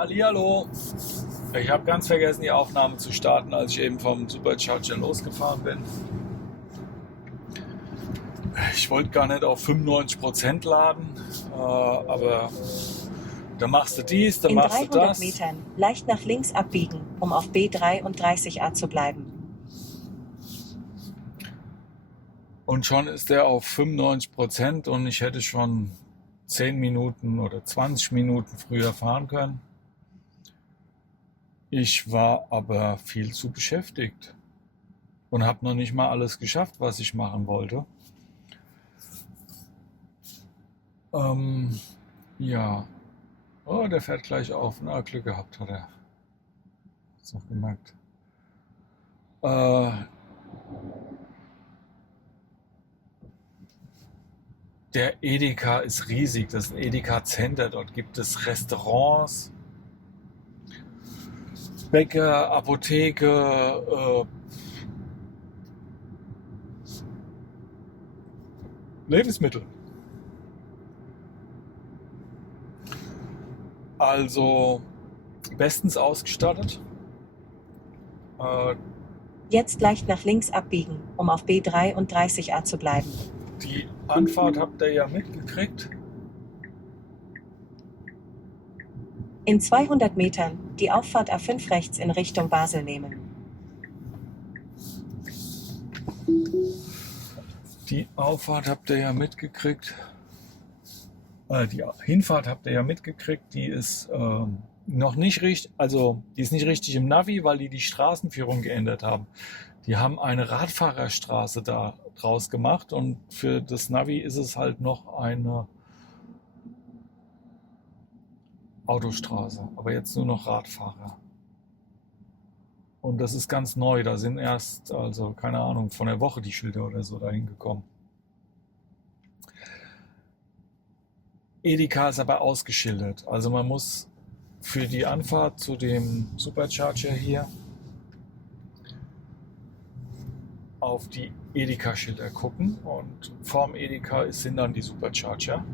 Hallihallo. Ich habe ganz vergessen, die Aufnahme zu starten, als ich eben vom Supercharger losgefahren bin. Ich wollte gar nicht auf 95% laden, aber dann machst du dies, dann In machst du 300 das. Metern leicht nach links abbiegen, um auf B33A zu bleiben. Und schon ist der auf 95% und ich hätte schon 10 Minuten oder 20 Minuten früher fahren können. Ich war aber viel zu beschäftigt und habe noch nicht mal alles geschafft, was ich machen wollte. Ja. Oh, der fährt gleich auf. Na, Glück gehabt hat er. Hat's noch gemerkt. Der Edeka ist riesig. Das ist ein Edeka Center. Dort gibt es Restaurants, Bäcker, Apotheke, Lebensmittel. Also bestens ausgestattet. Jetzt leicht nach links abbiegen, um auf B33A zu bleiben. Die Anfahrt habt ihr ja mitgekriegt. In 200 Metern die Auffahrt A5 rechts in Richtung Basel nehmen. Die Auffahrt habt ihr ja mitgekriegt. Die Hinfahrt habt ihr ja mitgekriegt. Die ist noch nicht richtig, also die ist nicht richtig im Navi, weil die Straßenführung geändert haben. Die haben eine Radfahrerstraße da draus gemacht und für das Navi ist es halt noch eine Autostraße, aber jetzt nur noch Radfahrer. Und das ist ganz neu, da sind erst, also keine Ahnung, von der Woche die Schilder oder so dahin gekommen. Edeka ist aber ausgeschildert, also man muss für die Anfahrt zu dem Supercharger hier auf die Edeka-Schilder gucken und vorm Edeka sind dann die Supercharger.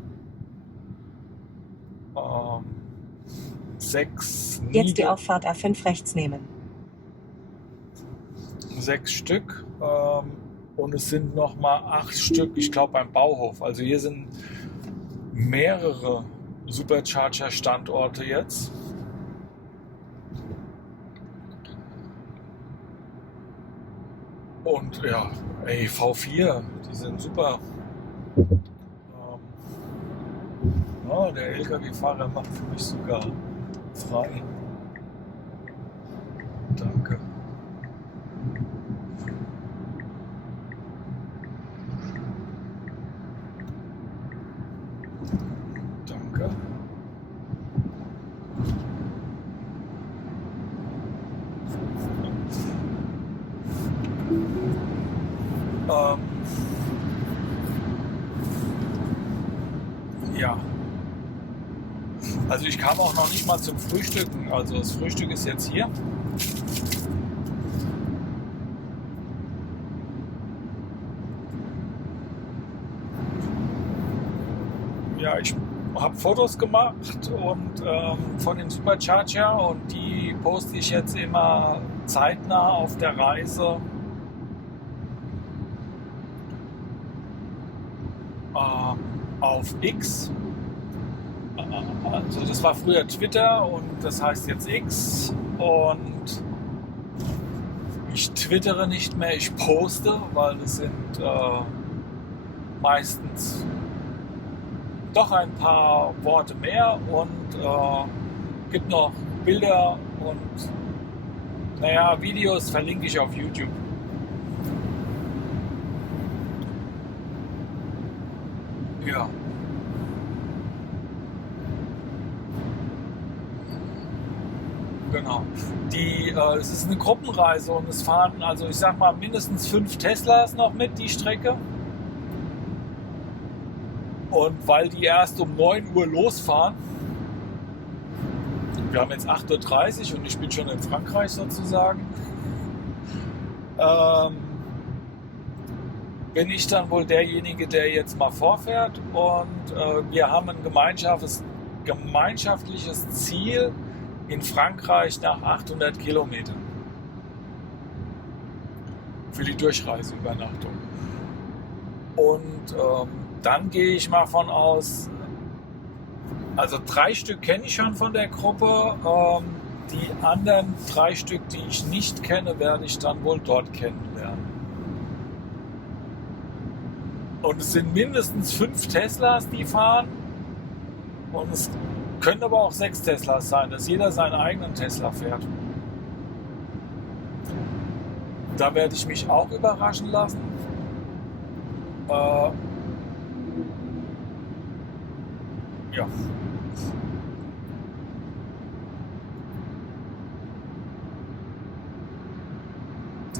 6 Jetzt die Auffahrt A5 rechts nehmen. 6 Stück und es sind noch mal 8 Stück, ich glaube beim Bauhof. Also hier sind mehrere Supercharger-Standorte jetzt. Und ja, ey, V4, die sind super. Der LKW-Fahrer macht für mich sogar frei. Danke. Danke. Ja. Also ich kam auch noch nicht mal zum Frühstücken. Also das Frühstück ist jetzt hier. Ja, ich habe Fotos gemacht und von dem Supercharger und die poste ich jetzt immer zeitnah auf der Reise. Auf X. Also das war früher Twitter und das heißt jetzt X und ich twittere nicht mehr, ich poste, weil es sind meistens doch ein paar Worte mehr und gibt noch Bilder und naja, Videos verlinke ich auf YouTube. Ja. Genau. Es ist eine Gruppenreise und es fahren, also ich sag mal, mindestens 5 Teslas noch mit die Strecke. Und weil die erst um 9 Uhr losfahren, wir haben jetzt 8:30 Uhr und ich bin schon in Frankreich sozusagen, bin ich dann wohl derjenige, der jetzt mal vorfährt und wir haben ein gemeinschaftliches Ziel, in Frankreich nach 800 Kilometern für die Durchreiseübernachtung. Und dann gehe ich mal von aus, also 3 Stück kenne ich schon von der Gruppe, die anderen 3 Stück, die ich nicht kenne, werde ich dann wohl dort kennenlernen. Und es sind mindestens 5 Teslas, die fahren. Und es können aber auch 6 Teslas sein, dass jeder seinen eigenen Tesla fährt. Da werde ich mich auch überraschen lassen. Ja.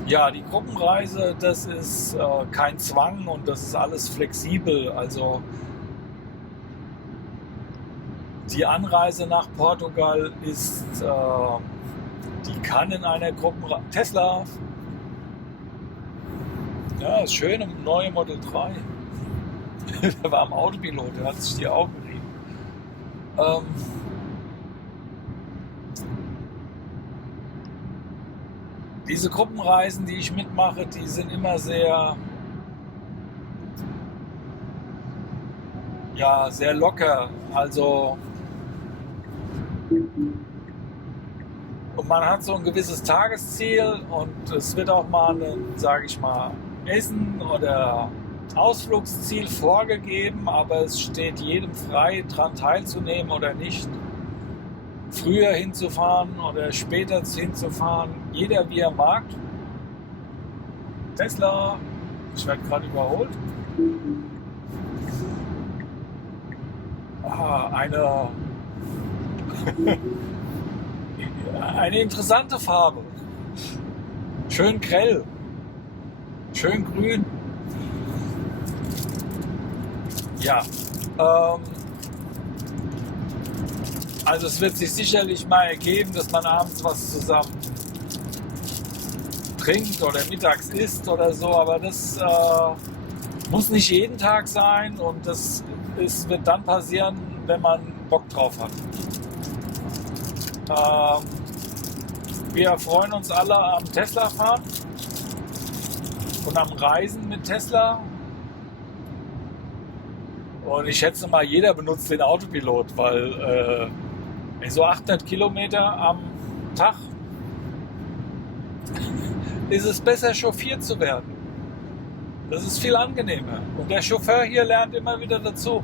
Ja, die Gruppenreise, das ist kein Zwang und das ist alles flexibel. Also die Anreise nach Portugal ist, die kann in einer Gruppenreise. Tesla! Ja, ist schön, im neuen Model 3. Der war am Autopilot, der hat sich die Augen gerieben. Diese Gruppenreisen, die ich mitmache, die sind immer sehr, ja, sehr locker. Also und man hat so ein gewisses Tagesziel und es wird auch mal ein, sage ich mal, Essen oder Ausflugsziel vorgegeben, aber es steht jedem frei, daran teilzunehmen oder nicht. Früher hinzufahren oder später hinzufahren, jeder wie er mag. Tesla, ich werde gerade überholt. Eine interessante Farbe. Schön grell, schön grün. Ja, also es wird sich sicherlich mal ergeben, dass man abends was zusammen trinkt oder mittags isst oder so, aber das muss nicht jeden Tag sein und das wird dann passieren, wenn man Bock drauf hat. Wir freuen uns alle am Tesla-Fahren und am Reisen mit Tesla. Und ich schätze mal, jeder benutzt den Autopilot, weil so 800 Kilometer am Tag ist es besser, chauffiert zu werden. Das ist viel angenehmer. Und der Chauffeur hier lernt immer wieder dazu.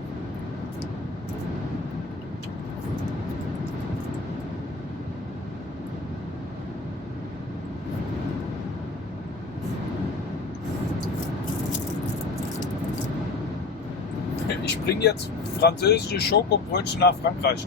Ich bringe jetzt französische Schokobrötchen nach Frankreich.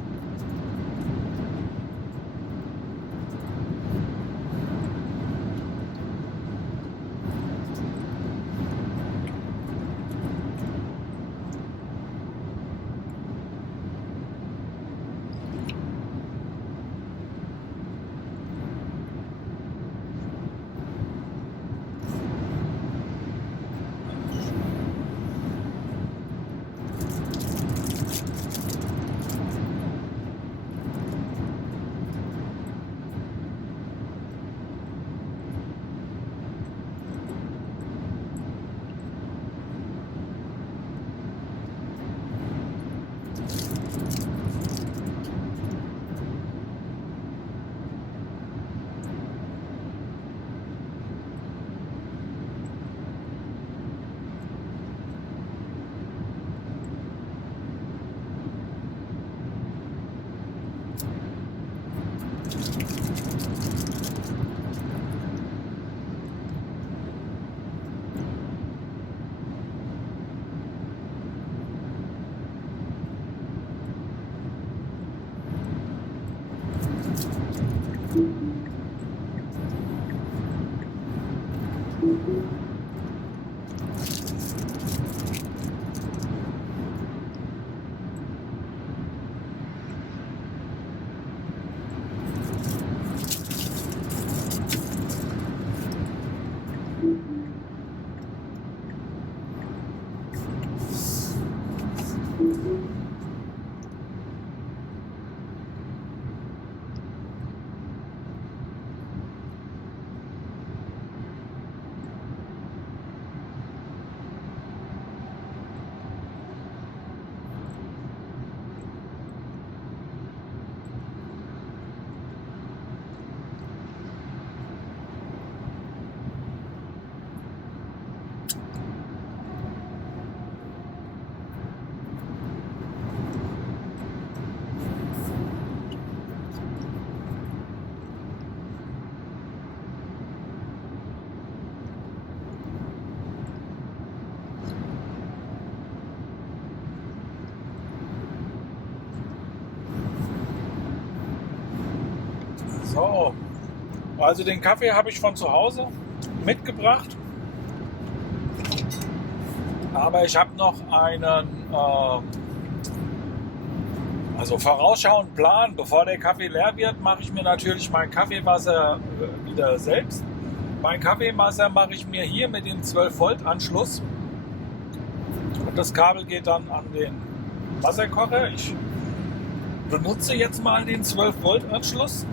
So, also den Kaffee habe ich von zu Hause mitgebracht. Aber ich habe noch einen vorausschauenden Plan. Bevor der Kaffee leer wird, mache ich mir natürlich mein Kaffeewasser wieder selbst. Mein Kaffeewasser mache ich mir hier mit dem 12 Volt Anschluss. Und das Kabel geht dann an den Wasserkocher. Ich benutze jetzt mal den 12 Volt Anschluss.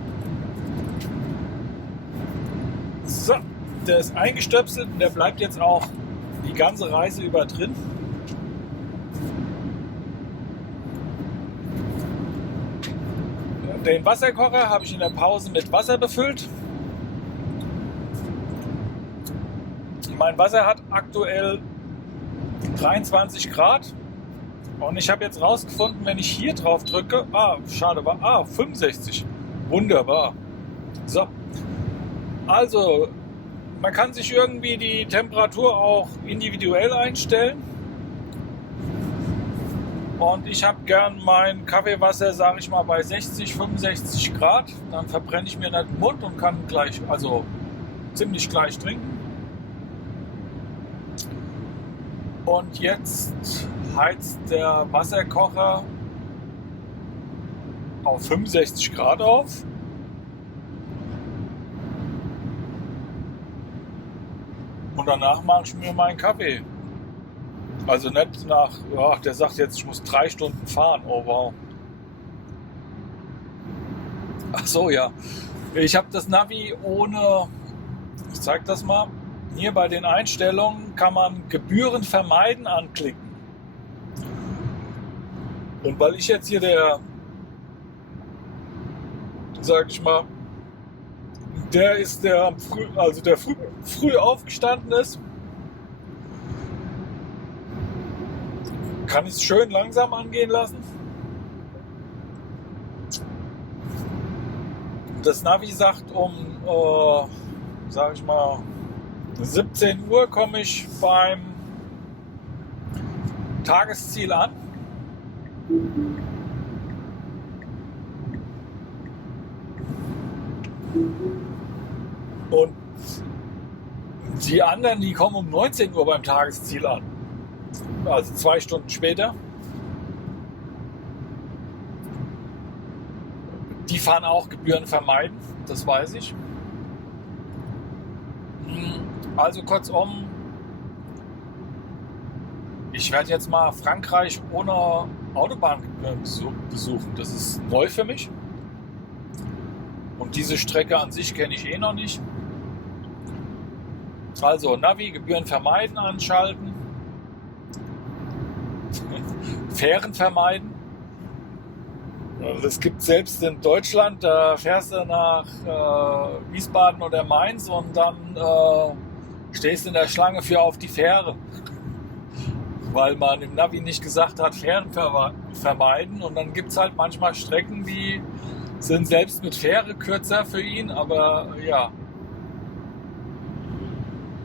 So, der ist eingestöpselt und der bleibt jetzt auch die ganze Reise über drin. Den Wasserkocher habe ich in der Pause mit Wasser befüllt. Mein Wasser hat aktuell 23 Grad. Und ich habe jetzt rausgefunden, wenn ich hier drauf drücke, 65. Wunderbar. So. Also, man kann sich irgendwie die Temperatur auch individuell einstellen. Und ich habe gern mein Kaffeewasser, sage ich mal, bei 60, 65 Grad. Dann verbrenne ich mir nicht den Mund und kann ziemlich gleich trinken. Und jetzt heizt der Wasserkocher auf 65 Grad auf. Und danach mache ich mir meinen Kaffee. Also nicht der sagt jetzt, ich muss 3 Stunden fahren. Oh wow. Ach so, ja. Ich habe das Navi ohne, ich zeige das mal. Hier bei den Einstellungen kann man Gebühren vermeiden anklicken. Und weil ich jetzt hier der früh aufgestanden ist, kann ich es schön langsam angehen lassen. Das Navi sagt um 17 Uhr komme ich beim Tagesziel an. Und die anderen, die kommen um 19 Uhr beim Tagesziel an. Also 2 Stunden später. Die fahren auch Gebühren vermeiden, das weiß ich. Also kurzum, ich werde jetzt mal Frankreich ohne Autobahngebühren besuchen. Das ist neu für mich. Und diese Strecke an sich kenne ich noch nicht. Also Navi, Gebühren vermeiden, anschalten. Fähren vermeiden. Das gibt selbst in Deutschland, da fährst du nach Wiesbaden oder Mainz und dann stehst du in der Schlange für auf die Fähre. Weil man im Navi nicht gesagt hat, Fähren vermeiden. Und dann gibt es halt manchmal Strecken, die sind selbst mit Fähre kürzer für ihn, aber ja.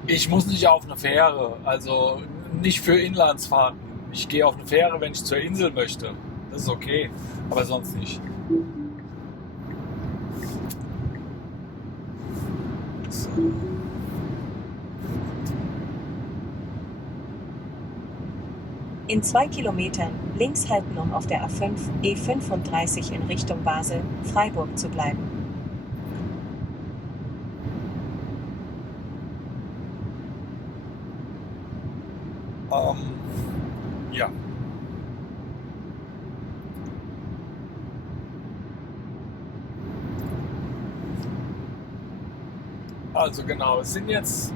Ich muss nicht auf eine Fähre, also nicht für Inlandsfahrten. Ich gehe auf eine Fähre, wenn ich zur Insel möchte. Das ist okay, aber sonst nicht. So. In 2 Kilometern links halten, um auf der A5 E35 in Richtung Basel, Freiburg zu bleiben. Ja. Also genau, es sind jetzt,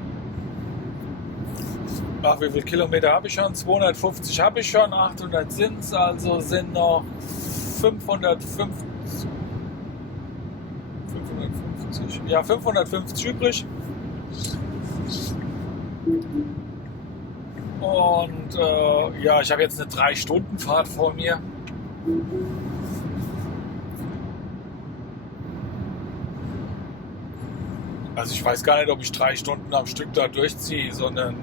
wie viele Kilometer habe ich schon? 250 habe ich schon, 800 sind es, also sind noch 550 übrig. Und ich habe jetzt eine 3-Stunden-Fahrt vor mir. Also ich weiß gar nicht, ob ich 3 Stunden am Stück da durchziehe, sondern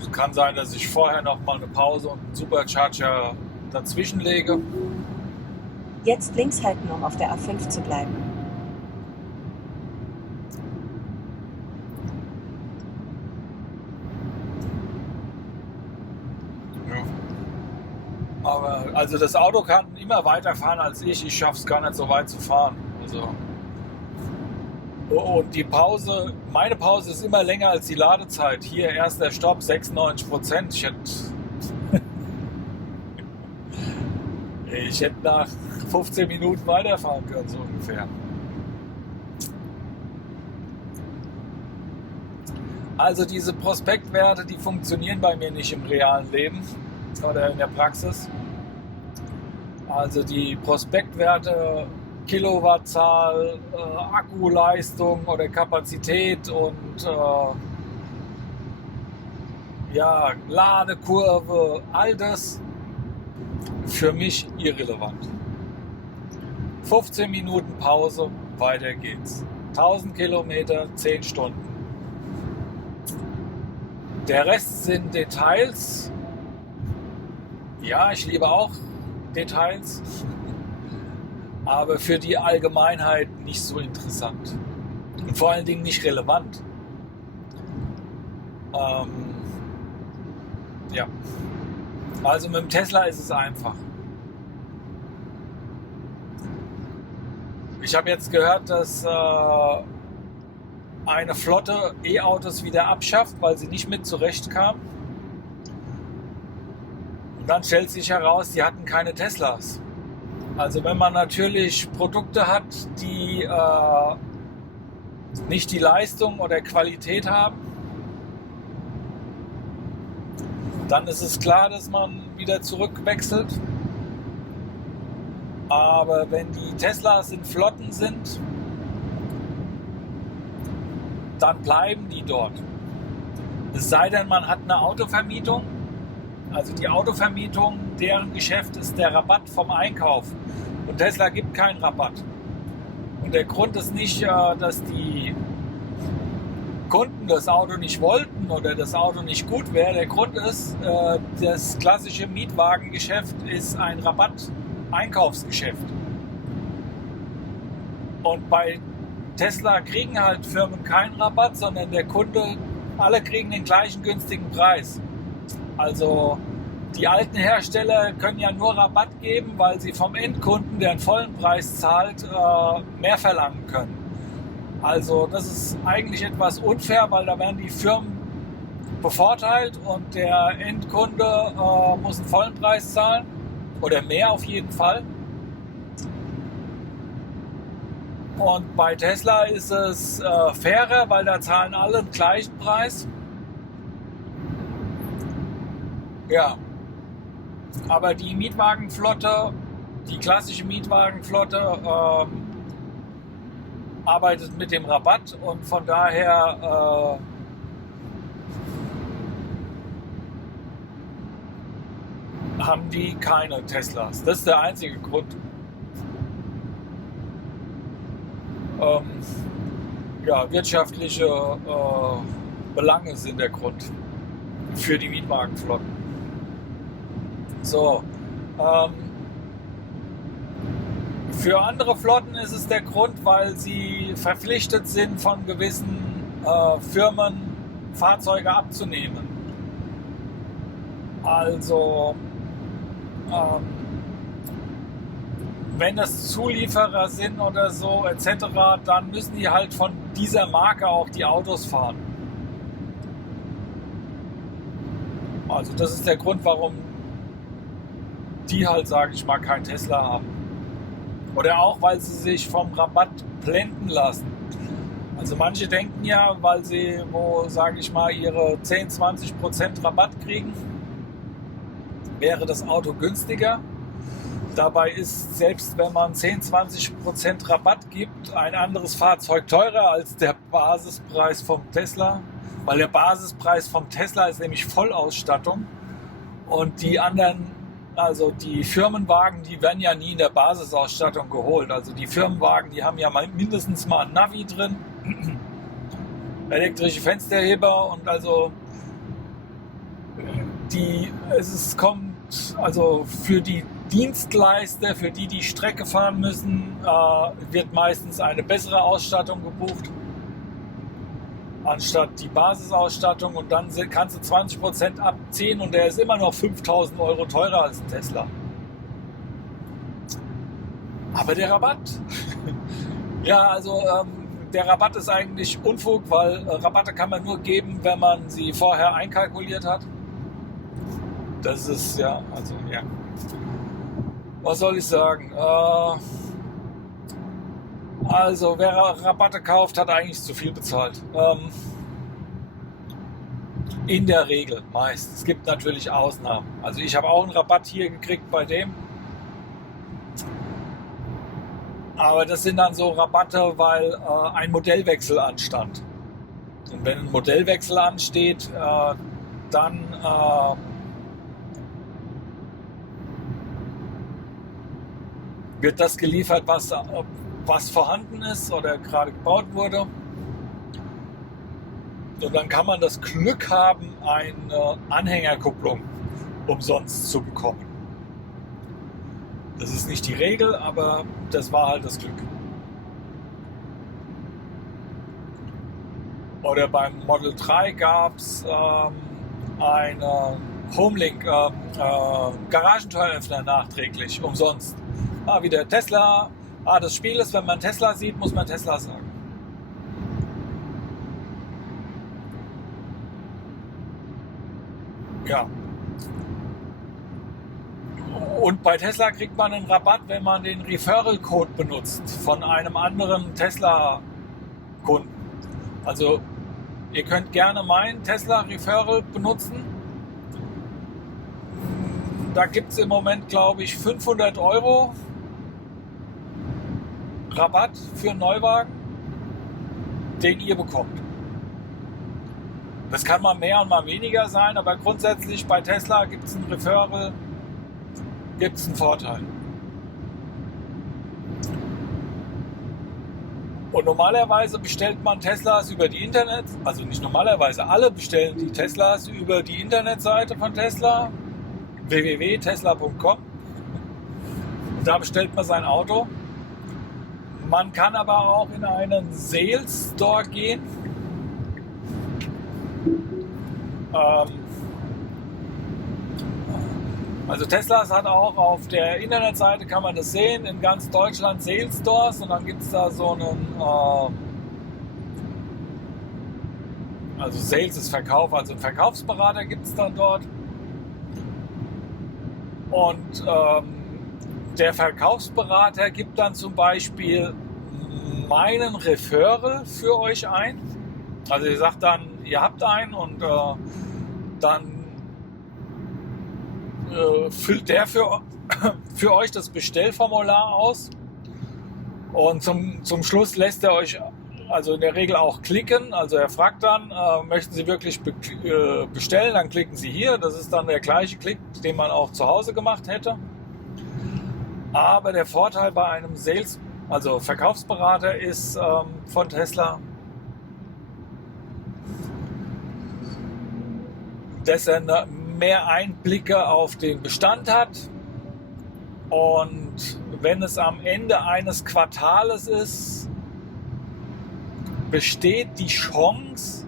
es kann sein, dass ich vorher noch mal eine Pause und einen Supercharger dazwischen lege. Jetzt links halten, um auf der A5 zu bleiben. Ja. Aber also das Auto kann immer weiter fahren als ich. Ich schaffe es gar nicht so weit zu fahren. Also. Und die Pause, meine Pause ist immer länger als die Ladezeit. Hier erster Stopp, 96%. Ich hätte nach 15 Minuten weiterfahren können, so ungefähr. Also diese Prospektwerte, die funktionieren bei mir nicht im realen Leben oder in der Praxis. Also die Prospektwerte, Kilowattzahl, Akkuleistung oder Kapazität und ja, Ladekurve, all das für mich irrelevant. 15 Minuten Pause, weiter geht's. 1000 Kilometer, 10 Stunden. Der Rest sind Details. Ja, ich liebe auch Details. Aber für die Allgemeinheit nicht so interessant. Und vor allen Dingen nicht relevant. Ja. Also mit dem Tesla ist es einfach. Ich habe jetzt gehört, dass eine Flotte E-Autos wieder abschafft, weil sie nicht mit zurechtkam. Und dann stellt sich heraus, die hatten keine Teslas. Also wenn man natürlich Produkte hat, die nicht die Leistung oder Qualität haben, dann ist es klar, dass man wieder zurückwechselt. Aber wenn die Teslas in Flotten sind, dann bleiben die dort. Es sei denn, man hat eine Autovermietung. Also die Autovermietung, deren Geschäft ist der Rabatt vom Einkauf. Und Tesla gibt keinen Rabatt. Und der Grund ist nicht, dass die Kunden das Auto nicht wollten oder das Auto nicht gut wäre. Der Grund ist, das klassische Mietwagengeschäft ist ein Rabatt-Einkaufsgeschäft. Und bei Tesla kriegen halt Firmen keinen Rabatt, sondern der Kunde, alle kriegen den gleichen günstigen Preis. Also die alten Hersteller können ja nur Rabatt geben, weil sie vom Endkunden, der einen vollen Preis zahlt, mehr verlangen können. Also das ist eigentlich etwas unfair, weil da werden die Firmen bevorteilt und der Endkunde muss einen vollen Preis zahlen oder mehr auf jeden Fall. Und bei Tesla ist es fairer, weil da zahlen alle den gleichen Preis. Ja, aber die Mietwagenflotte, die klassische Mietwagenflotte arbeitet mit dem Rabatt und von daher haben die keine Teslas. Das ist der einzige Grund. Ja, wirtschaftliche Belange sind der Grund für die Mietwagenflotten. So, für andere Flotten ist es der Grund, weil sie verpflichtet sind, von gewissen Firmen Fahrzeuge abzunehmen. Also, wenn das Zulieferer sind oder so etc., dann müssen die halt von dieser Marke auch die Autos fahren. Also das ist der Grund, warum die halt, sage ich mal, kein Tesla haben. Oder auch, weil sie sich vom Rabatt blenden lassen. Also manche denken ja, weil sie, sage ich mal, ihre 10-20% Rabatt kriegen, wäre das Auto günstiger. Dabei ist, selbst wenn man 10-20% Rabatt gibt, ein anderes Fahrzeug teurer als der Basispreis vom Tesla. Weil der Basispreis vom Tesla ist nämlich Vollausstattung. Und die anderen, also die Firmenwagen, die werden ja nie in der Basisausstattung geholt. Also die Firmenwagen, die haben ja mindestens mal ein Navi drin, elektrische Fensterheber und also es kommt also für die Dienstleister, für die Strecke fahren müssen, wird meistens eine bessere Ausstattung gebucht, anstatt die Basisausstattung, und dann kannst du 20% abziehen und der ist immer noch 5.000 Euro teurer als ein Tesla. Aber der Rabatt, ja, also der Rabatt ist eigentlich Unfug, weil Rabatte kann man nur geben, wenn man sie vorher einkalkuliert hat. Das ist, ja, also, ja. Was soll ich sagen? Also, wer Rabatte kauft, hat eigentlich zu viel bezahlt. In der Regel, meist. Es gibt natürlich Ausnahmen. Also, ich habe auch einen Rabatt hier gekriegt bei dem. Aber das sind dann so Rabatte, weil ein Modellwechsel anstand. Und wenn ein Modellwechsel ansteht, dann wird das geliefert, was vorhanden ist oder gerade gebaut wurde. Und dann kann man das Glück haben, eine Anhängerkupplung umsonst zu bekommen. Das ist nicht die Regel, aber das war halt das Glück. Oder beim Model 3 gab es eine Homelink Garagentüröffner nachträglich umsonst. Wie der Tesla. Das Spiel ist, wenn man Tesla sieht, muss man Tesla sagen. Ja. Und bei Tesla kriegt man einen Rabatt, wenn man den Referral-Code benutzt von einem anderen Tesla-Kunden. Also ihr könnt gerne meinen Tesla-Referral benutzen. Da gibt es im Moment, glaube ich, 500 Euro Rabatt für einen Neuwagen, den ihr bekommt. Das kann mal mehr und mal weniger sein, aber grundsätzlich bei Tesla gibt es einen Referral, gibt es einen Vorteil. Und normalerweise bestellt man Teslas über die Internet, also nicht normalerweise, alle bestellen die Teslas über die Internetseite von Tesla, www.tesla.com. Da bestellt man sein Auto. Man kann aber auch in einen Sales Store gehen. Also Teslas hat auch auf der Internetseite, kann man das sehen, in ganz Deutschland Sales Stores, und dann gibt es da so einen, also Sales ist Verkauf, also einen Verkaufsberater gibt es dann dort. Und der Verkaufsberater gibt dann zum Beispiel meinen Referral für euch ein. Also ihr sagt dann, ihr habt einen, und dann füllt der für euch das Bestellformular aus. Und zum Schluss lässt er euch also in der Regel auch klicken. Also er fragt dann, möchten Sie wirklich bestellen? Dann klicken Sie hier. Das ist dann der gleiche Klick, den man auch zu Hause gemacht hätte. Aber der Vorteil bei einem Sales, also Verkaufsberater, ist von Tesla, dass er mehr Einblicke auf den Bestand hat. Und wenn es am Ende eines Quartales ist, besteht die Chance,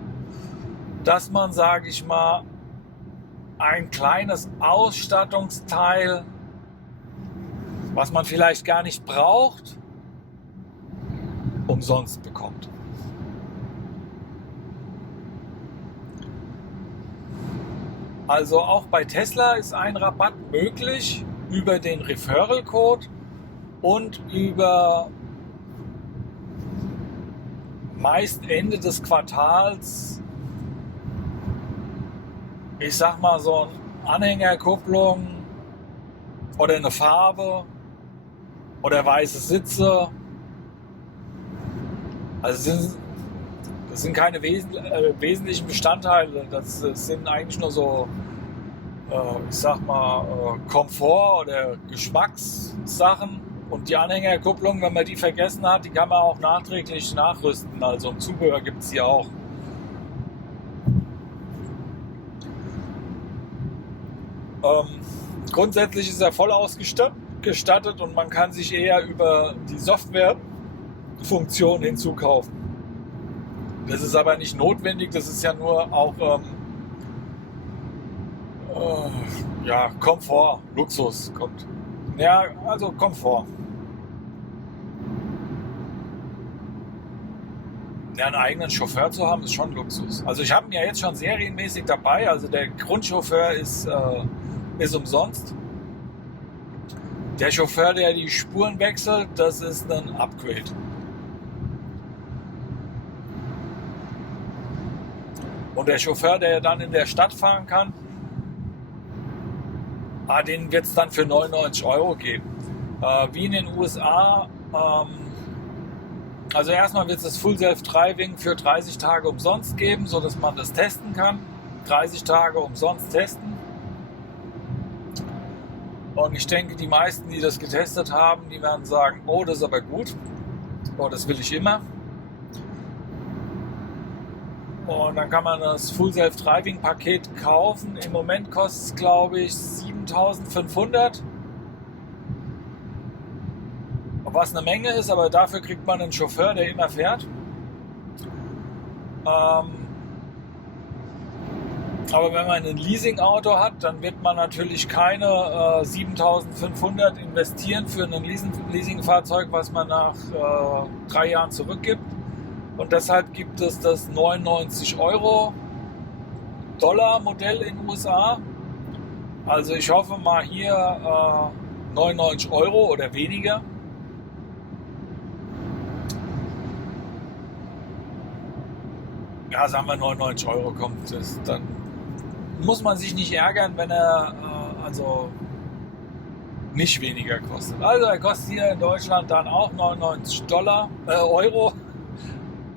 dass man, sage ich mal, ein kleines Ausstattungsteil, was man vielleicht gar nicht braucht, umsonst bekommt. Also auch bei Tesla ist ein Rabatt möglich über den Referral-Code und über meist Ende des Quartals, ich sag mal, so eine Anhängerkupplung oder eine Farbe oder weiße Sitze. Also das sind keine wesentlichen Bestandteile. Das sind eigentlich nur so, ich sag mal, Komfort- oder Geschmackssachen. Und die Anhängerkupplung, wenn man die vergessen hat, die kann man auch nachträglich nachrüsten. Also im Zubehör gibt es die auch. Grundsätzlich ist er voll ausgestattet und man kann sich eher über die Softwarefunktion hinzukaufen. Das ist aber nicht notwendig, das ist ja nur auch ja, Komfort, Luxus kommt. Ja, also Komfort. Ja, einen eigenen Chauffeur zu haben, ist schon Luxus. Also ich habe ihn ja jetzt schon serienmäßig dabei. Also der Grundchauffeur ist umsonst. Der Chauffeur, der die Spuren wechselt, das ist ein Upgrade. Und der Chauffeur, der dann in der Stadt fahren kann, den wird es dann für 99 € geben. Wie in den USA. Also erstmal wird es das Full Self-Driving für 30 Tage umsonst geben, sodass man das testen kann. 30 Tage umsonst testen. Und ich denke, die meisten, die das getestet haben, die werden sagen, oh, das ist aber gut. Oh, das will ich immer. Und dann kann man das Full Self-Driving Paket kaufen. Im Moment kostet es, glaube ich, 7.500. Was eine Menge ist, aber dafür kriegt man einen Chauffeur, der immer fährt. Aber wenn man ein Leasing-Auto hat, dann wird man natürlich keine 7.500 investieren für ein Leasing-Fahrzeug, was man nach 3 Jahren zurückgibt. Und deshalb gibt es das 99 € Dollar-Modell in den USA. Also ich hoffe mal hier 99 € oder weniger. Ja, sagen wir 99 € kommt es. Dann muss man sich nicht ärgern, wenn er also nicht weniger kostet. Also er kostet hier in Deutschland dann auch 99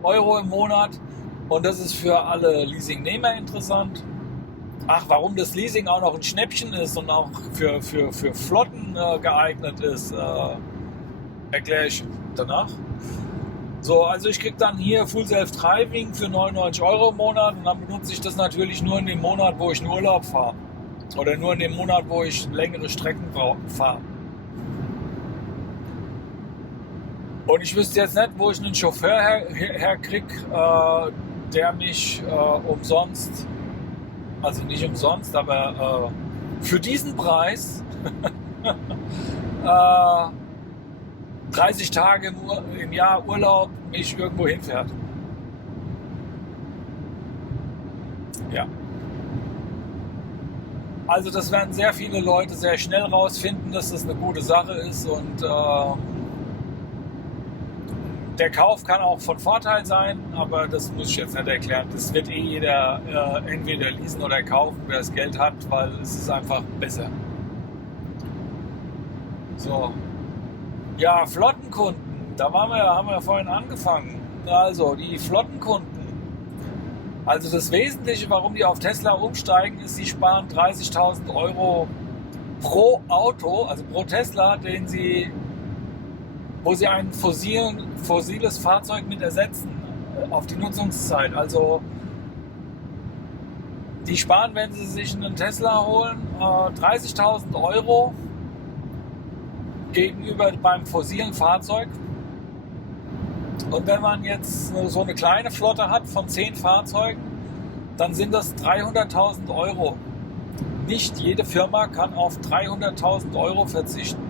Euro im Monat. Und das ist für alle Leasingnehmer interessant. Ach, warum das Leasing auch noch ein Schnäppchen ist und auch für Flotten geeignet ist, erkläre ich danach. So, also ich kriege dann hier Full Self-Driving für 99 € im Monat und dann benutze ich das natürlich nur in dem Monat, wo ich in Urlaub fahre. Oder nur in dem Monat, wo ich längere Strecken fahre. Und ich wüsste jetzt nicht, wo ich einen Chauffeur herkriege, der mich umsonst, also nicht umsonst, aber für diesen Preis 30 Tage im Jahr Urlaub mich irgendwo hinfährt. Ja. Also das werden sehr viele Leute sehr schnell rausfinden, dass das eine gute Sache ist und der Kauf kann auch von Vorteil sein, aber das muss ich jetzt nicht erklären. Das wird jeder entweder leasen oder kaufen, wer das Geld hat, weil es ist einfach besser. So. Ja, Flottenkunden, da haben wir vorhin angefangen. Also die Flottenkunden. Also das Wesentliche, warum die auf Tesla umsteigen, ist, sie sparen 30.000 € pro Auto, also pro Tesla, wo sie ein fossiles Fahrzeug mit ersetzen auf die Nutzungszeit. Also die sparen, wenn sie sich einen Tesla holen, 30.000 € gegenüber beim fossilen Fahrzeug. Und wenn man jetzt so eine kleine Flotte hat von 10 Fahrzeugen, dann sind das 300.000 €. Nicht jede Firma kann auf 300.000 € verzichten.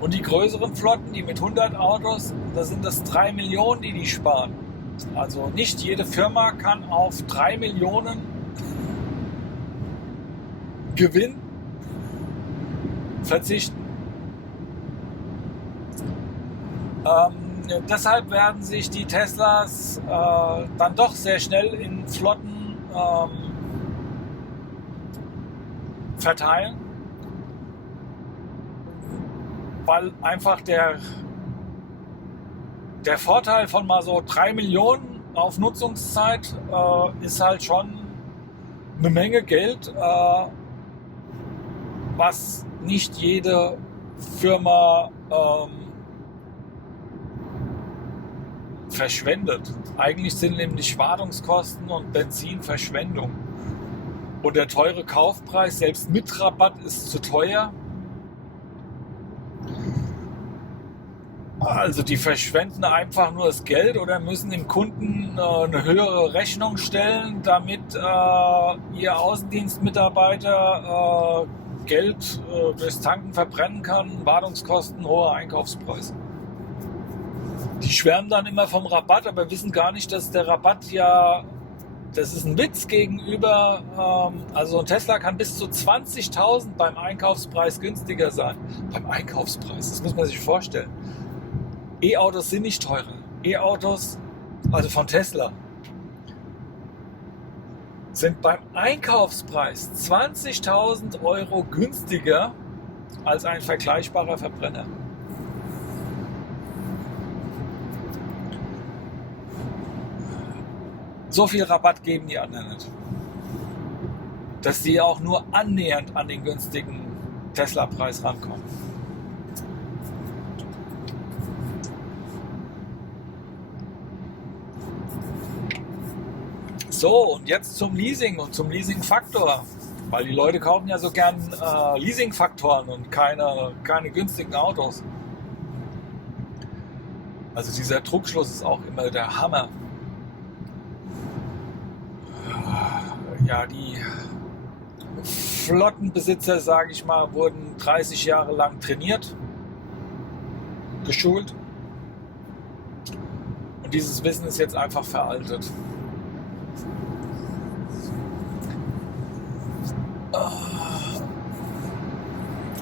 Und die größeren Flotten, die mit 100 Autos, da sind das 3 Millionen, die sparen. Also nicht jede Firma kann auf 3 Millionen Gewinn verzichten. Deshalb werden sich die Teslas dann doch sehr schnell in Flotten verteilen, weil einfach der Vorteil von mal so 3 Millionen auf Nutzungszeit ist halt schon eine Menge Geld, was nicht jede Firma verschwendet. Eigentlich sind nämlich Wartungskosten und Benzin Verschwendung. Und der teure Kaufpreis, selbst mit Rabatt, ist zu teuer. Also die verschwenden einfach nur das Geld oder müssen dem Kunden eine höhere Rechnung stellen, damit ihr Außendienstmitarbeiter Geld durchs Tanken verbrennen kann, Wartungskosten, hoher Einkaufspreis. Die schwärmen dann immer vom Rabatt, aber wissen gar nicht, dass der Rabatt ja, das ist ein Witz gegenüber, also ein Tesla kann bis zu 20.000 beim Einkaufspreis günstiger sein. Beim Einkaufspreis, das muss man sich vorstellen. E-Autos sind nicht teurer. E-Autos, also von Tesla, sind beim Einkaufspreis 20.000 Euro günstiger als ein vergleichbarer Verbrenner. So viel Rabatt geben die anderen nicht. Dass sie auch nur annähernd an den günstigen Tesla-Preis rankommen. So, und jetzt zum Leasing und zum Leasing-Faktor. Weil die Leute kaufen ja so gern Leasing-Faktoren und keine günstigen Autos. Also dieser Trugschluss ist auch immer der Hammer. Ja, die Flottenbesitzer, sage ich mal, wurden 30 Jahre lang trainiert, geschult. Und dieses Wissen ist jetzt einfach veraltet.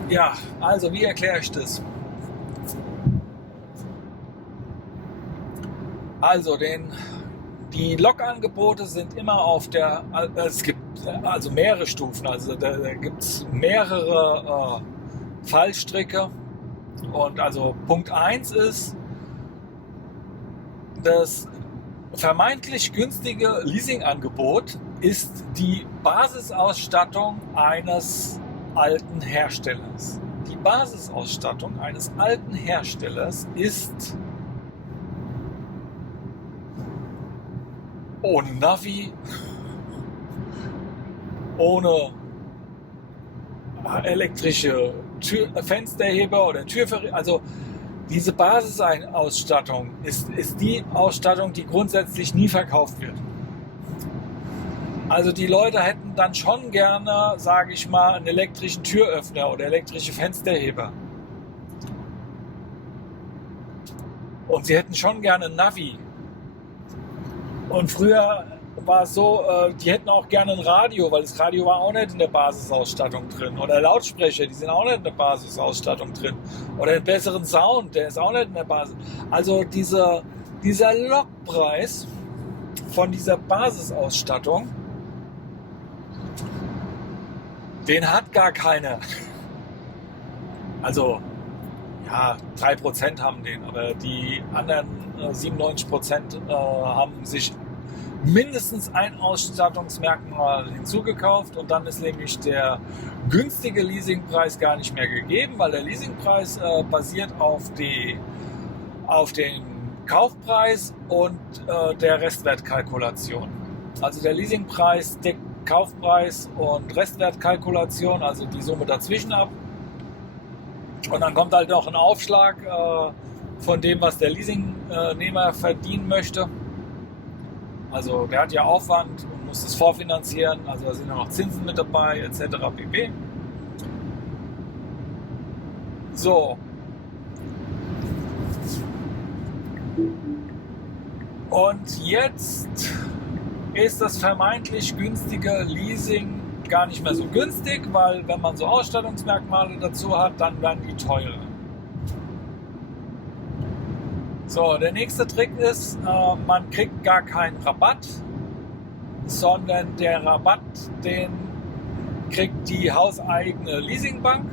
Ja, also wie erkläre ich das? Also die Lokangebote sind immer auf der, es gibt also mehrere Stufen, also da gibt es mehrere Fallstricke. Und also Punkt 1 ist, das vermeintlich günstige Leasingangebot ist die Basisausstattung eines alten Herstellers. Die Basisausstattung eines alten Herstellers ist ohne Navi, ohne elektrische Fensterheber oder Türverriegelung. Also diese Basisausstattung ist die Ausstattung, die grundsätzlich nie verkauft wird. Also die Leute hätten dann schon gerne, sage ich mal, einen elektrischen Türöffner oder elektrische Fensterheber. Und sie hätten schon gerne ein Navi. Und früher war es so, die hätten auch gerne ein Radio, weil das Radio war auch nicht in der Basisausstattung drin. Oder Lautsprecher, die sind auch nicht in der Basisausstattung drin. Oder einen besseren Sound, der ist auch nicht in der Basis. Also dieser Lokpreis von dieser Basisausstattung, den hat gar keiner. Also, ja, 3% haben den, aber die anderen 97% haben sich mindestens ein Ausstattungsmerkmal hinzugekauft und dann ist nämlich der günstige Leasingpreis gar nicht mehr gegeben, weil der Leasingpreis basiert auf den Kaufpreis und der Restwertkalkulation. Also der Leasingpreis deckt Kaufpreis und Restwertkalkulation, also die Summe dazwischen ab. Und dann kommt halt noch ein Aufschlag von dem, was der Leasingnehmer verdienen möchte. Also der hat ja Aufwand und muss es vorfinanzieren, also da sind ja noch Zinsen mit dabei, etc. pp. So. Und jetzt ist das vermeintlich günstige Leasing gar nicht mehr so günstig, weil wenn man so Ausstattungsmerkmale dazu hat, dann werden die teurer. So, der nächste Trick ist, man kriegt gar keinen Rabatt, sondern der Rabatt, den kriegt die hauseigene Leasingbank.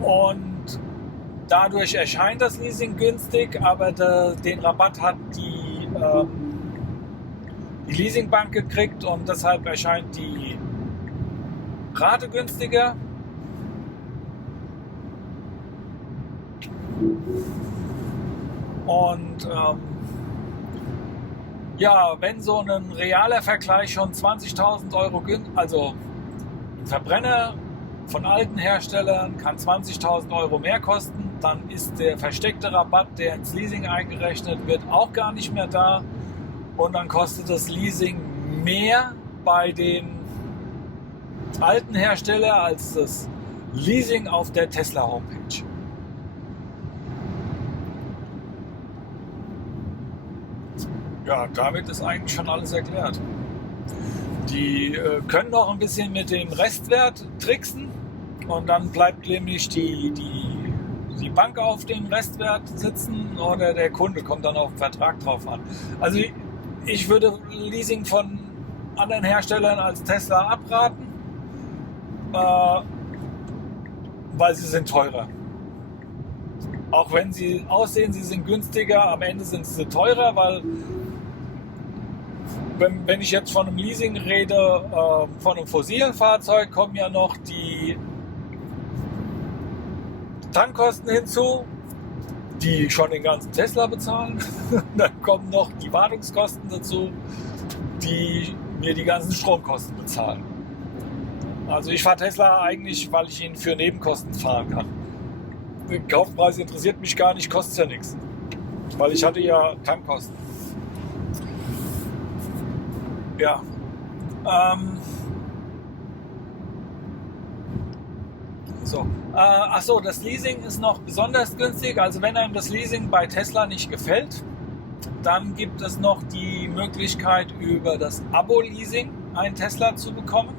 Und dadurch erscheint das Leasing günstig, aber den Rabatt hat die Leasingbank gekriegt und deshalb erscheint die Rate günstiger. Und Ja, wenn so ein realer Vergleich schon 20.000 Euro, also ein Verbrenner von alten Herstellern kann 20.000 Euro mehr kosten, dann ist der versteckte Rabatt, der ins Leasing eingerechnet wird, auch gar nicht mehr da. Und dann kostet das Leasing mehr bei dem alten Hersteller als das Leasing auf der Tesla Homepage. Ja, damit ist eigentlich schon alles erklärt. Die können noch ein bisschen mit dem Restwert tricksen und dann bleibt nämlich die Bank auf dem Restwert sitzen oder der Kunde kommt dann auf den Vertrag drauf an. Also ich würde Leasing von anderen Herstellern als Tesla abraten, weil sie sind teurer. Auch wenn sie aussehen, sie sind günstiger, am Ende sind sie teurer, weil wenn ich jetzt von einem Leasing rede, von einem fossilen Fahrzeug, kommen ja noch die Tankkosten hinzu, die schon den ganzen Tesla bezahlen. Dann kommen noch die Wartungskosten dazu, die mir die ganzen Stromkosten bezahlen. Also ich fahre Tesla eigentlich, weil ich ihn für Nebenkosten fahren kann. Der Kaufpreis interessiert mich gar nicht, kostet ja nichts. Weil ich hatte ja Tankkosten. Ja. Achso, das Leasing ist noch besonders günstig. Also wenn einem das Leasing bei Tesla nicht gefällt, dann gibt es noch die Möglichkeit, über das Abo-Leasing einen Tesla zu bekommen.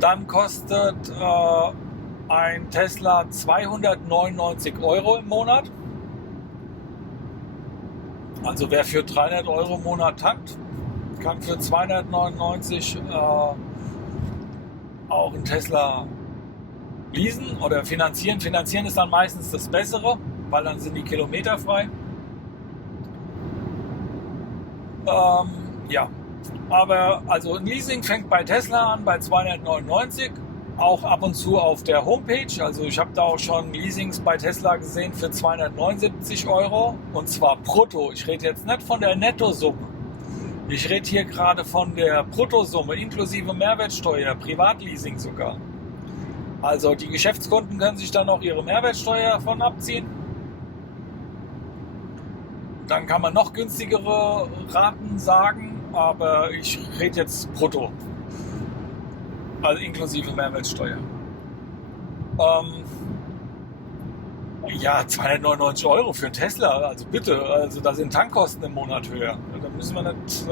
Dann kostet ein Tesla 299 Euro im Monat. Also wer für 300 Euro im Monat tankt, kann für 299 auch einen Tesla leasen oder finanzieren. Finanzieren ist dann meistens das Bessere, weil dann sind die Kilometer frei. Ja, aber also ein Leasing fängt bei Tesla an bei 299, auch ab und zu auf der Homepage. Also ich habe da auch schon Leasings bei Tesla gesehen für 279 Euro und zwar brutto. Ich rede jetzt nicht von der Nettosumme. Ich rede hier gerade von der Bruttosumme inklusive Mehrwertsteuer, Privatleasing sogar. Also die Geschäftskunden können sich dann auch ihre Mehrwertsteuer davon abziehen. Dann kann man noch günstigere Raten sagen, aber ich rede jetzt brutto. Also inklusive Mehrwertsteuer. Ja, 299 Euro für einen Tesla, also bitte, also da sind Tankkosten im Monat höher. Da müssen wir nicht,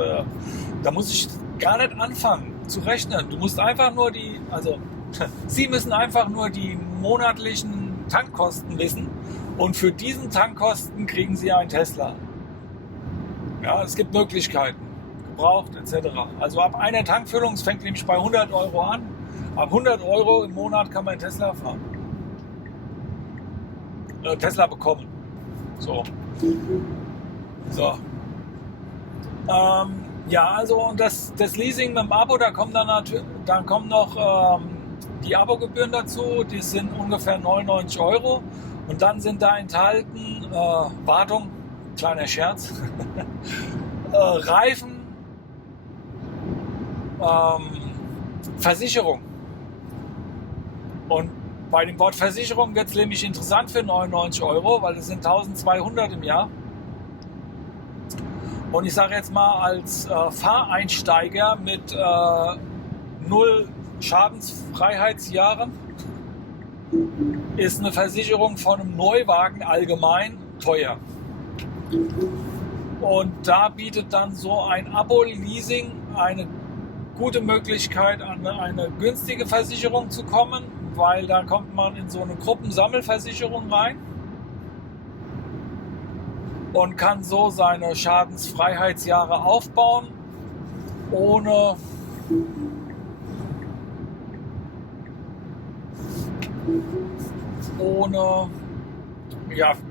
da muss ich gar nicht anfangen zu rechnen. Du musst einfach nur Sie müssen einfach nur die monatlichen Tankkosten wissen und für diesen Tankkosten kriegen Sie einen Tesla. Ja, es gibt Möglichkeiten, gebraucht etc. Also ab einer Tankfüllung, es fängt nämlich bei 100 Euro an, ab 100 Euro im Monat kann man einen Tesla fahren. Tesla bekommen. So. Ja, also und das Leasing mit dem Abo, da kommen dann kommen noch die Abogebühren dazu, die sind ungefähr 99 Euro und dann sind da enthalten Wartung, kleiner Scherz, Reifen, Versicherung. Und bei dem Wort Versicherung wird es nämlich interessant für 99 Euro, weil es sind 1200 im Jahr. Und ich sage jetzt mal, als Fahreinsteiger mit 0 Schadensfreiheitsjahren ist eine Versicherung von einem Neuwagen allgemein teuer. Und da bietet dann so ein Abo-Leasing eine gute Möglichkeit, an eine günstige Versicherung zu kommen, weil da kommt man in so eine Gruppensammelversicherung rein und kann so seine Schadensfreiheitsjahre aufbauen, ohne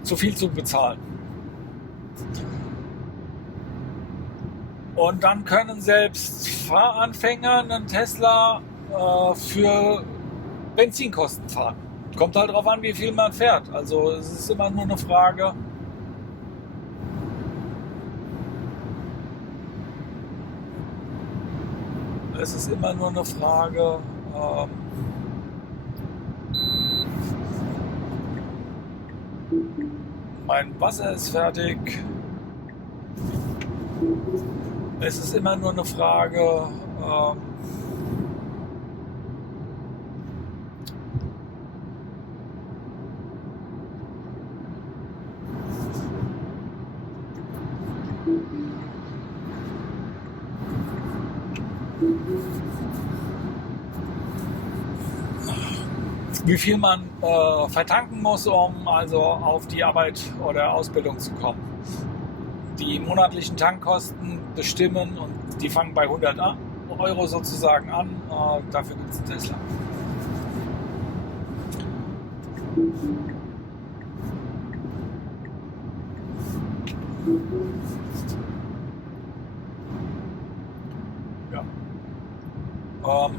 zu viel zu bezahlen. Und dann können selbst Fahranfänger einen Tesla für Benzinkosten fahren. Kommt halt darauf an, wie viel man fährt. Also es ist immer nur eine Frage, Es ist immer nur eine Frage, mein Wasser ist fertig. Es ist immer nur eine Frage, wie viel man vertanken muss, um also auf die Arbeit oder Ausbildung zu kommen. Die monatlichen Tankkosten bestimmen und die fangen bei 100 Euro sozusagen an. Dafür gibt es einen Tesla. Ja.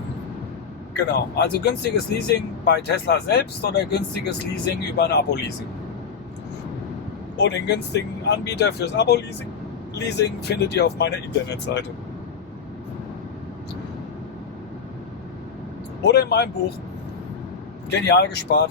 Genau, also günstiges Leasing bei Tesla selbst oder günstiges Leasing über ein Abo-Leasing. Und den günstigen Anbieter fürs Abo-Leasing findet ihr auf meiner Internetseite. Oder in meinem Buch. Genial gespart.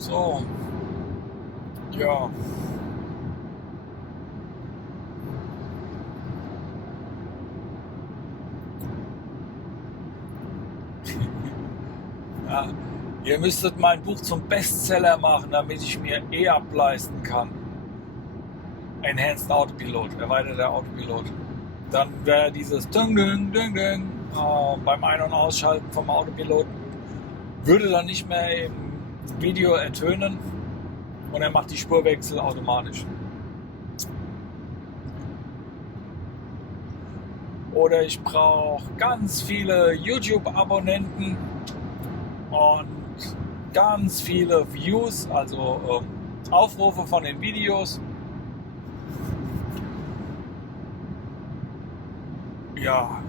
So, ja. Ja, ihr müsstet mein Buch zum Bestseller machen, damit ich mir ableisten kann. Enhanced Autopilot, erweiterter Autopilot. Dann wäre dieses Ding, Ding, Ding, Ding beim Ein- und Ausschalten vom Autopiloten würde dann nicht mehr im Video ertönen und er macht die Spurwechsel automatisch. Oder ich brauche ganz viele YouTube-Abonnenten und ganz viele Views, also Aufrufe von den Videos. Ja,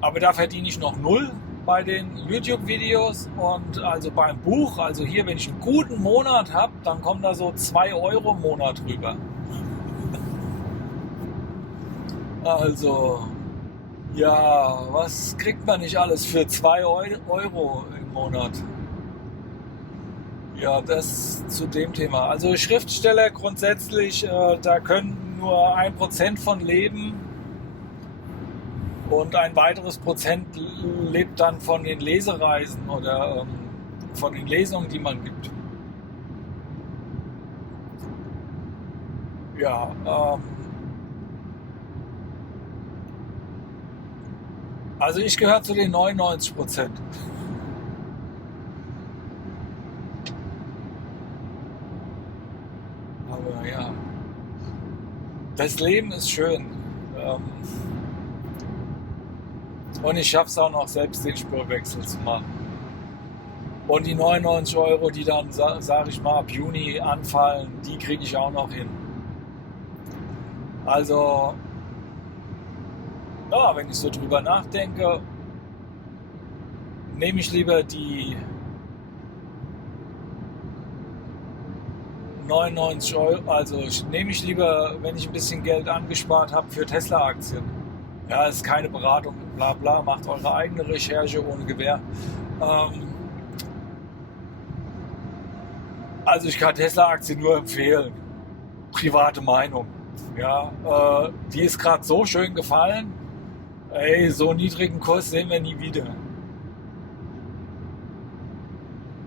aber da verdiene ich noch 0 bei den YouTube-Videos und also beim Buch, also hier, wenn ich einen guten Monat habe, dann kommen da so 2 Euro im Monat rüber. Also, ja, was kriegt man nicht alles für 2 Euro im Monat? Ja, das zu dem Thema. Also Schriftsteller grundsätzlich, da können nur 1% von leben. Und ein weiteres Prozent lebt dann von den Lesereisen oder von den Lesungen, die man gibt. Ja, also ich gehöre zu den 99%. Aber ja, das Leben ist schön. Und ich schaffe es auch noch, selbst den Spurwechsel zu machen. Und die 99 Euro, die dann, sage ich mal, ab Juni anfallen, die kriege ich auch noch hin. Also, ja, wenn ich so drüber nachdenke, nehme ich lieber die 99 Euro, also nehme ich lieber, wenn ich ein bisschen Geld angespart habe für Tesla-Aktien. Ja, ist keine Beratung, bla bla, macht eure eigene Recherche ohne Gewähr. Also ich kann Tesla-Aktien nur empfehlen. Private Meinung. Ja, die ist gerade so schön gefallen. Ey, so niedrigen Kurs sehen wir nie wieder.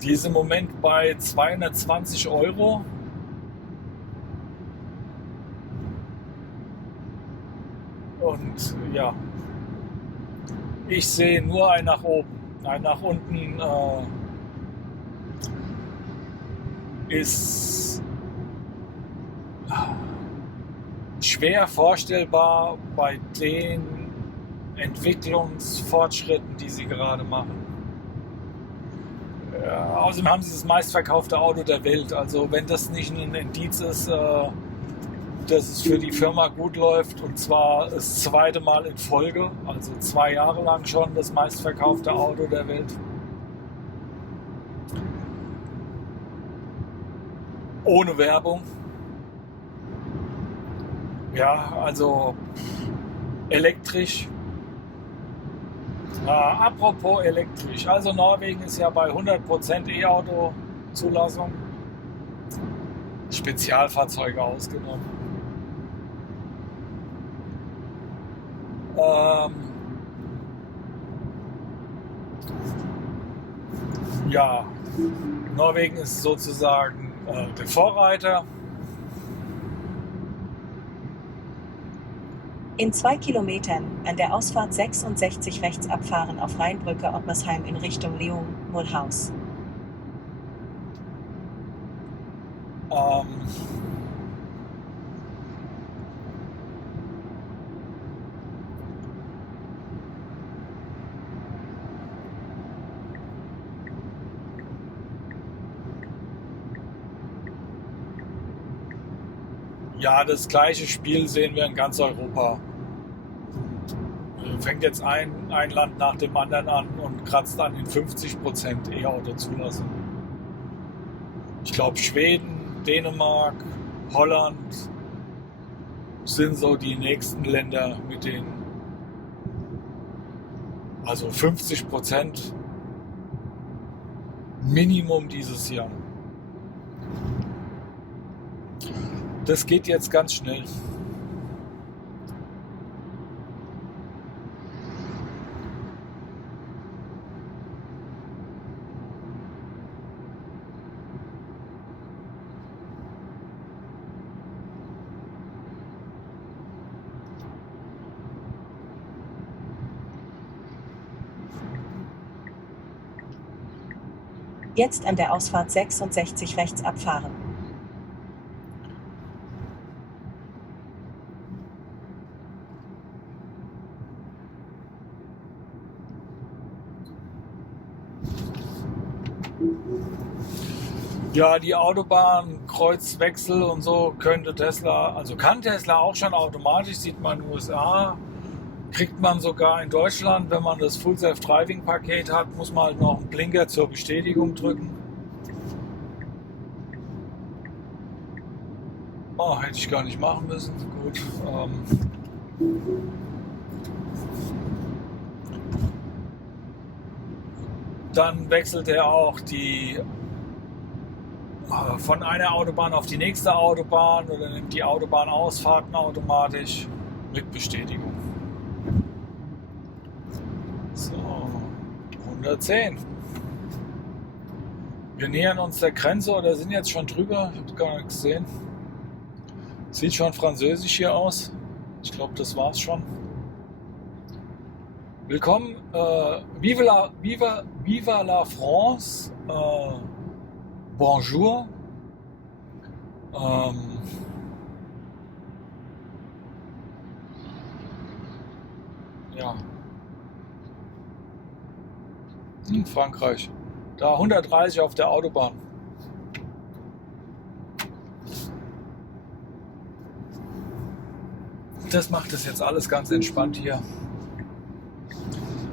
Die ist im Moment bei 220 Euro. Und ja, ich sehe nur ein nach oben. Ein nach unten ist schwer vorstellbar bei den Entwicklungsfortschritten, die sie gerade machen. Außerdem haben sie das meistverkaufte Auto der Welt. Also wenn das nicht ein Indiz ist, dass es für die Firma gut läuft, und zwar das zweite Mal in Folge, also 2 Jahre lang schon das meistverkaufte Auto der Welt. Ohne Werbung. Ja, also elektrisch. Apropos elektrisch. Also Norwegen ist ja bei 100% E-Auto-Zulassung. Spezialfahrzeuge ausgenommen. Ja, Norwegen ist sozusagen der Vorreiter. In 2 Kilometern an der Ausfahrt 66 rechts abfahren auf Rheinbrücke Ottmersheim in Richtung Lyon-Mulhouse. Ja, das gleiche Spiel sehen wir in ganz Europa. Fängt jetzt ein Land nach dem anderen an und kratzt an den 50% E-Auto-Zulassung. Ich glaube, Schweden, Dänemark, Holland sind so die nächsten Länder mit den, also 50% Minimum dieses Jahr. Das geht jetzt ganz schnell. Jetzt an der Ausfahrt 66 rechts abfahren. Ja, die Autobahn, Kreuzwechsel und so könnte Tesla, also kann Tesla auch schon automatisch, sieht man in den USA, kriegt man sogar in Deutschland, wenn man das Full Self Driving Paket hat, muss man halt noch einen Blinker zur Bestätigung drücken. Oh, hätte ich gar nicht machen müssen. Gut. Dann wechselt er auch die von einer Autobahn auf die nächste Autobahn oder nimmt die Autobahnausfahrten automatisch mit Bestätigung. So, 110. Wir nähern uns der Grenze oder sind jetzt schon drüber. Ich habe gar nichts gesehen. Sieht schon französisch hier aus. Ich glaube, das war's schon. Willkommen. Viva la France. Bonjour. Ja. In Frankreich. Da 130 auf der Autobahn. Das macht es jetzt alles ganz entspannt hier.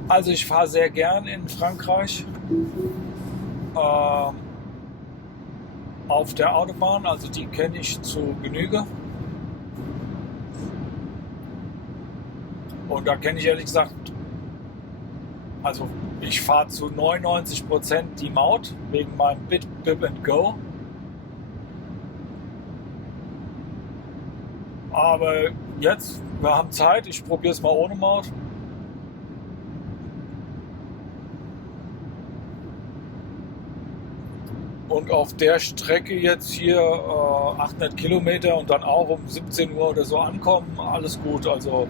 Also ich fahre sehr gern in Frankreich. Auf der Autobahn, also die kenne ich zu Genüge. Und da kenne ich ehrlich gesagt, also ich fahre zu 99% die Maut wegen meinem Bip and Go. Aber jetzt, wir haben Zeit, ich probiere es mal ohne Maut. Und auf der Strecke jetzt hier 800 Kilometer und dann auch um 17 Uhr oder so ankommen, alles gut. Also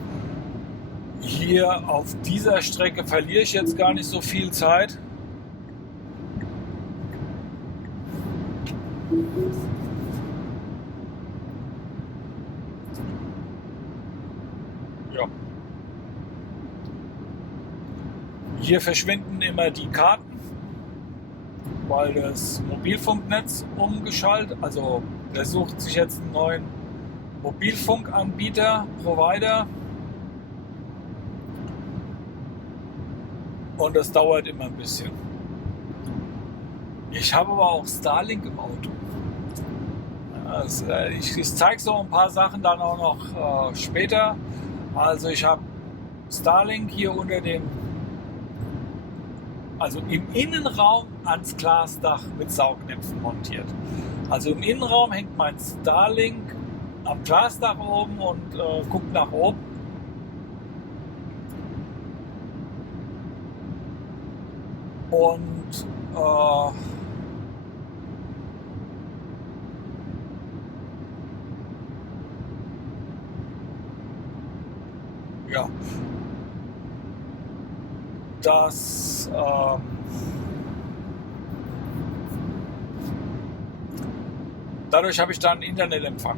hier auf dieser Strecke verliere ich jetzt gar nicht so viel Zeit. Ja. Hier verschwinden immer die Karten, weil das Mobilfunknetz umgeschaltet, also der sucht sich jetzt einen neuen Mobilfunkanbieter, Provider, und das dauert immer ein bisschen. Ich habe aber auch Starlink im Auto. Ich zeige so ein paar Sachen dann auch noch später. Also ich habe Starlink hier unter dem, also im Innenraum ans Glasdach mit Saugnäpfen montiert. Also im Innenraum hängt mein Starlink am Glasdach oben und guckt nach oben. Und ja, das dadurch habe ich dann Internetempfang.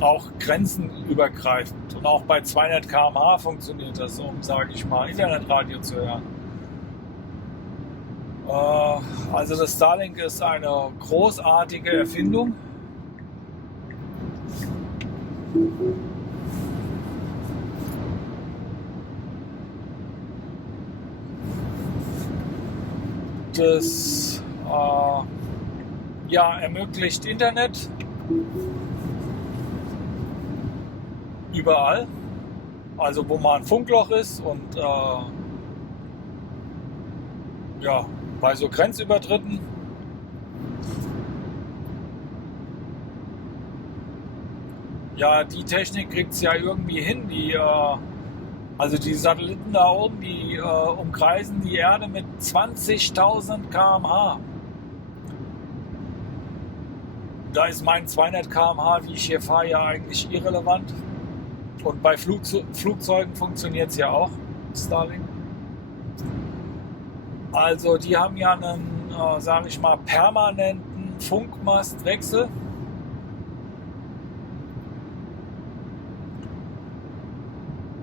Auch grenzenübergreifend. Und auch bei 200 km/h funktioniert das, um, sage ich mal, Internetradio zu hören. Also das Starlink ist eine großartige Erfindung. Das ermöglicht Internet überall, also wo mal ein Funkloch ist und bei so Grenzübertritten. Ja, die Technik kriegt es ja irgendwie hin. Also die Satelliten da oben, die umkreisen die Erde mit 20.000 km/h. Da ist mein 200 km/h, wie ich hier fahre, ja eigentlich irrelevant. Und bei Flugzeugen funktioniert es ja auch, Starlink. Also die haben ja einen, sage ich mal, permanenten Funkmastwechsel.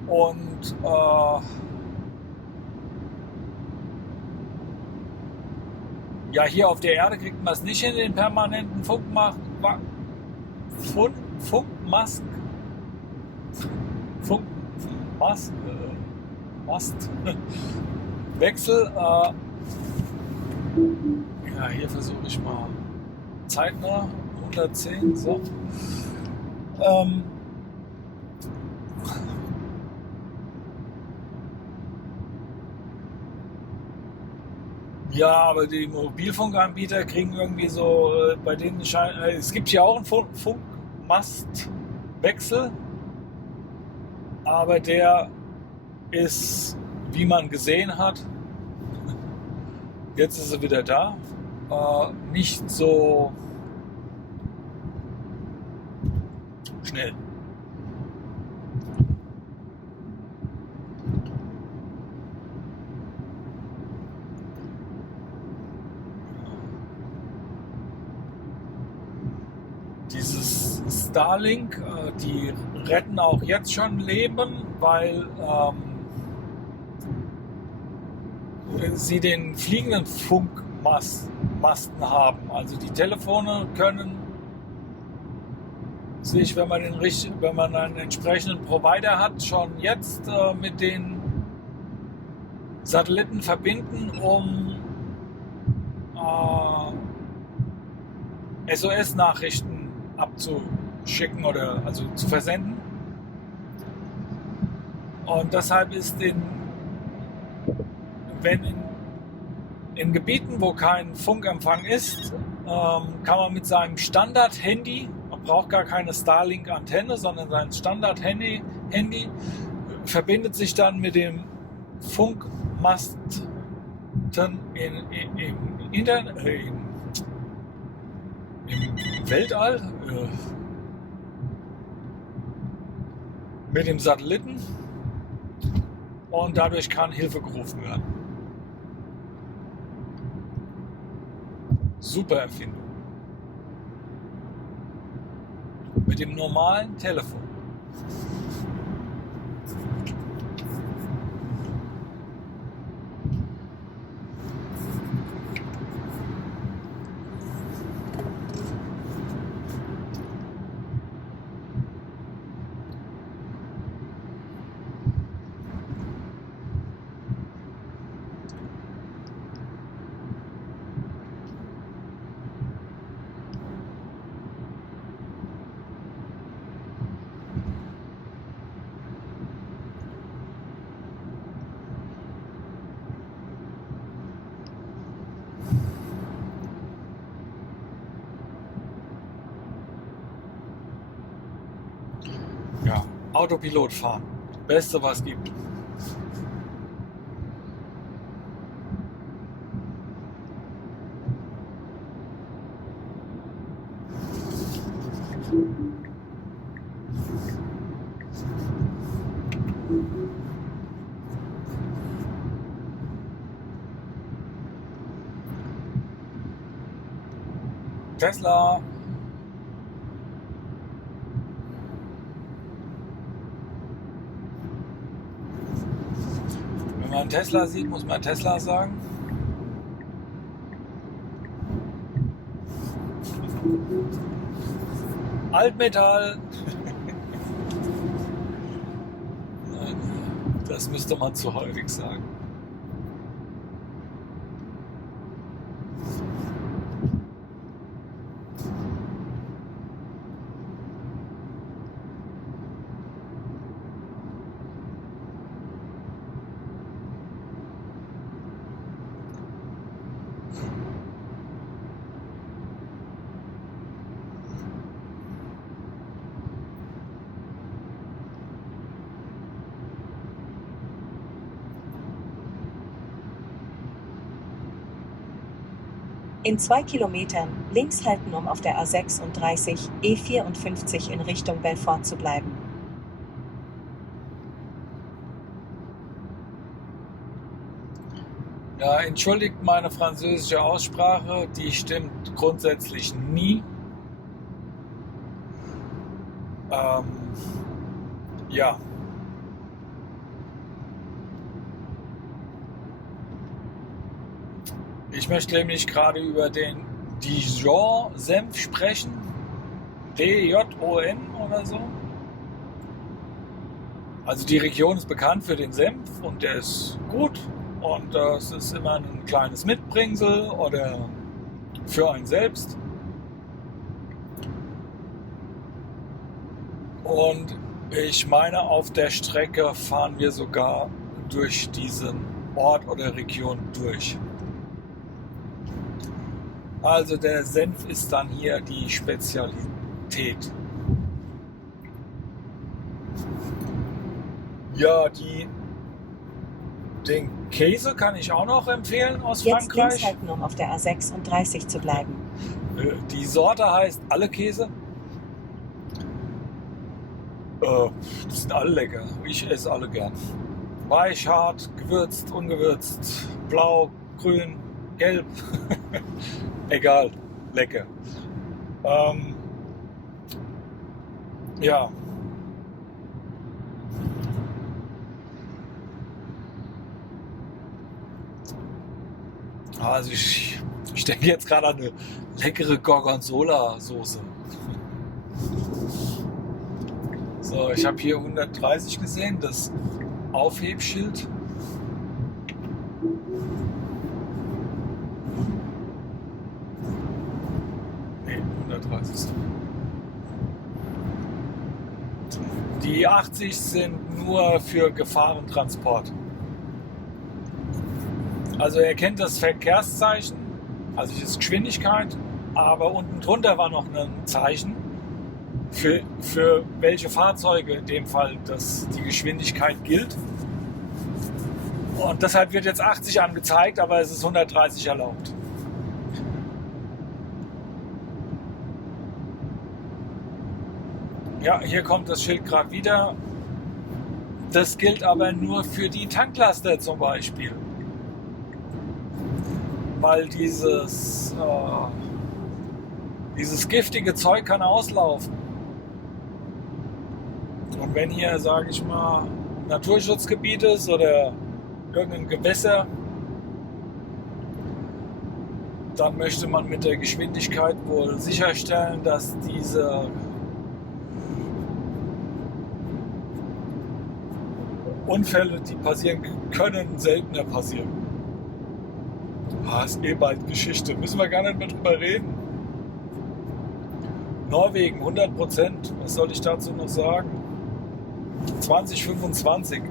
Und hier auf der Erde kriegt man es nicht hin, den permanenten Mastwechsel. Hier versuche ich mal zeitnah 110. So. Ja, aber die Mobilfunkanbieter kriegen irgendwie so, bei denen es gibt ja auch einen Funkmastwechsel, aber der ist, wie man gesehen hat, jetzt ist er wieder da, nicht so schnell. Dieses Starlink, die retten auch jetzt schon Leben, weil sie den fliegenden Funkmasten haben. Also die Telefone können sich, wenn man einen entsprechenden Provider hat, schon jetzt mit den Satelliten verbinden, um SOS-Nachrichten abzuschicken oder also zu versenden. Und deshalb ist in Gebieten, wo kein Funkempfang ist, kann man mit seinem Standard-Handy, man braucht gar keine Starlink-Antenne, sondern sein Standard-Handy verbindet sich dann mit dem Funkmasten im Weltall, mit dem Satelliten und dadurch kann Hilfe gerufen werden. Super Erfindung. Mit dem normalen Telefon. Ja, Autopilot fahren. Beste, was gibt. Tesla. Wenn man einen Tesla sieht, muss man Tesla sagen. Altmetall. Das müsste man zu häufig sagen. In 2 Kilometern links halten, um auf der A36, E54 in Richtung Belfort zu bleiben. Ja, entschuldigt meine französische Aussprache, die stimmt grundsätzlich nie. Ja. Ich möchte nämlich gerade über den Dijon-Senf sprechen. D-J-O-N oder so. Also die Region ist bekannt für den Senf und der ist gut. Und es ist immer ein kleines Mitbringsel oder für einen selbst. Und ich meine, auf der Strecke fahren wir sogar durch diesen Ort oder Region durch. Also der Senf ist dann hier die Spezialität. Ja, den Käse kann ich auch noch empfehlen aus Jetzt Frankreich. links halten, um auf der A36 zu bleiben. Die Sorte heißt Alle Käse. Die sind alle lecker. Ich esse alle gern. Weich, hart, gewürzt, ungewürzt, blau, grün, gelb. Egal, lecker. Ja. Also ich denke jetzt gerade an eine leckere Gorgonzola-Soße. So, ich habe hier 130 gesehen, das Aufhebschild. Ne, 130. Die 80 sind nur für Gefahrentransport. Also er kennt das Verkehrszeichen, also das ist Geschwindigkeit, aber unten drunter war noch ein Zeichen für welche Fahrzeuge in dem Fall die Geschwindigkeit gilt. Und deshalb wird jetzt 80 angezeigt, aber es ist 130 erlaubt. Ja, hier kommt das Schild gerade wieder. Das gilt aber nur für die Tanklaster zum Beispiel. Weil dieses giftige Zeug kann auslaufen. Und wenn hier, sage ich mal, Naturschutzgebiet ist oder irgendein Gewässer, dann möchte man mit der Geschwindigkeit wohl sicherstellen, dass diese Unfälle, die passieren können, seltener passieren. Ist bald Geschichte, müssen wir gar nicht mehr drüber reden. Norwegen 100%, was soll ich dazu noch sagen? 2025.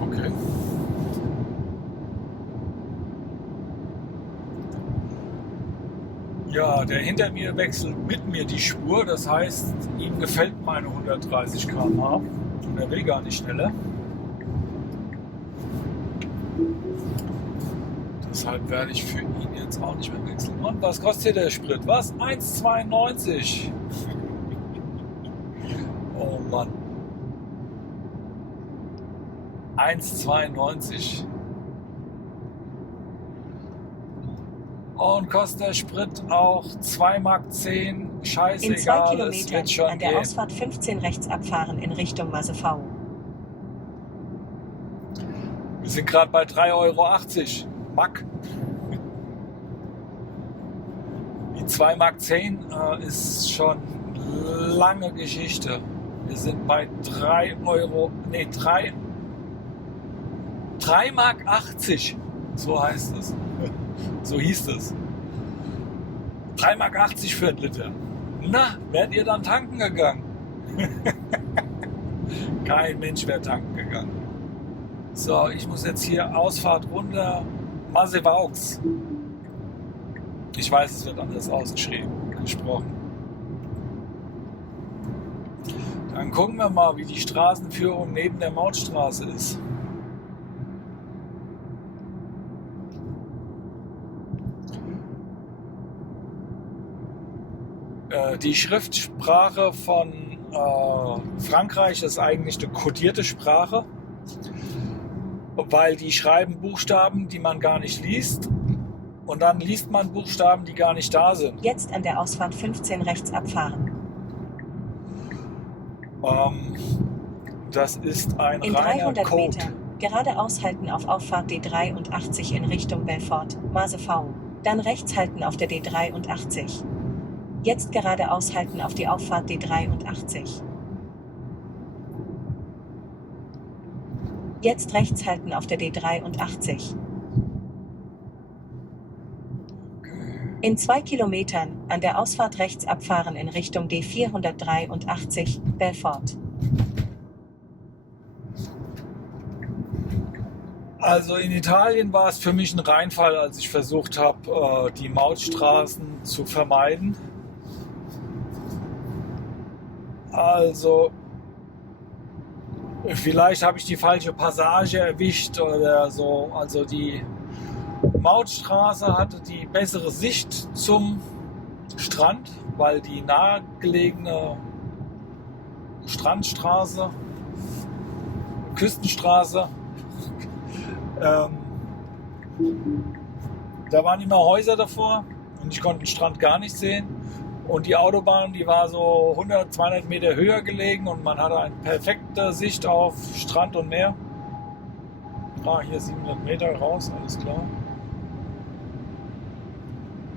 Okay. Ja, der hinter mir wechselt mit mir die Spur, das heißt, ihm gefällt meine 130 km/h und er will gar nicht schneller. Deshalb werde ich für ihn jetzt auch nicht mehr wechseln. Und was kostet der Sprit? Was? 1,92. Oh Mann. 1,92. Und kostet der Sprit auch 2,10 Mark. Scheißegal, In 2 es wird schon Kilometern an der gehen. Ausfahrt 15 rechts abfahren in Richtung Masevau. Wir sind gerade bei 3,80 € Mack. Die 2,10 Mark ist schon lange Geschichte. Wir sind bei 3 Mark 80. So heißt es. So hieß es. 3,80 Mark für ein Liter. Na, wärt ihr dann tanken gegangen? Kein Mensch wäre tanken gegangen. So, ich muss jetzt hier Ausfahrt runter. Masevaux. Ich weiß, es wird anders gesprochen. Dann gucken wir mal, wie die Straßenführung neben der Mautstraße ist. Die Schriftsprache von Frankreich ist eigentlich eine kodierte Sprache, weil die schreiben Buchstaben, die man gar nicht liest, und dann liest man Buchstaben, die gar nicht da sind. Jetzt an der Ausfahrt 15 rechts abfahren. Das ist ein In reiner 300 Code. Metern geradeaus halten auf Auffahrt D83 in Richtung Belfort, Masevau. Dann rechts halten auf der D83. Jetzt geradeaus halten auf die Auffahrt D83. Jetzt rechts halten auf der D83. In 2 Kilometern an der Ausfahrt rechts abfahren in Richtung D483, Belfort. Also in Italien war es für mich ein Reinfall, als ich versucht habe, die Mautstraßen zu vermeiden. Also vielleicht habe ich die falsche Passage erwischt oder so. Also die Mautstraße hatte die bessere Sicht zum Strand, weil die nahegelegene Strandstraße, Küstenstraße, da waren immer Häuser davor und ich konnte den Strand gar nicht sehen. Und die Autobahn, die war so 100, 200 Meter höher gelegen und man hatte eine perfekte Sicht auf Strand und Meer. Hier 700 Meter raus, alles klar.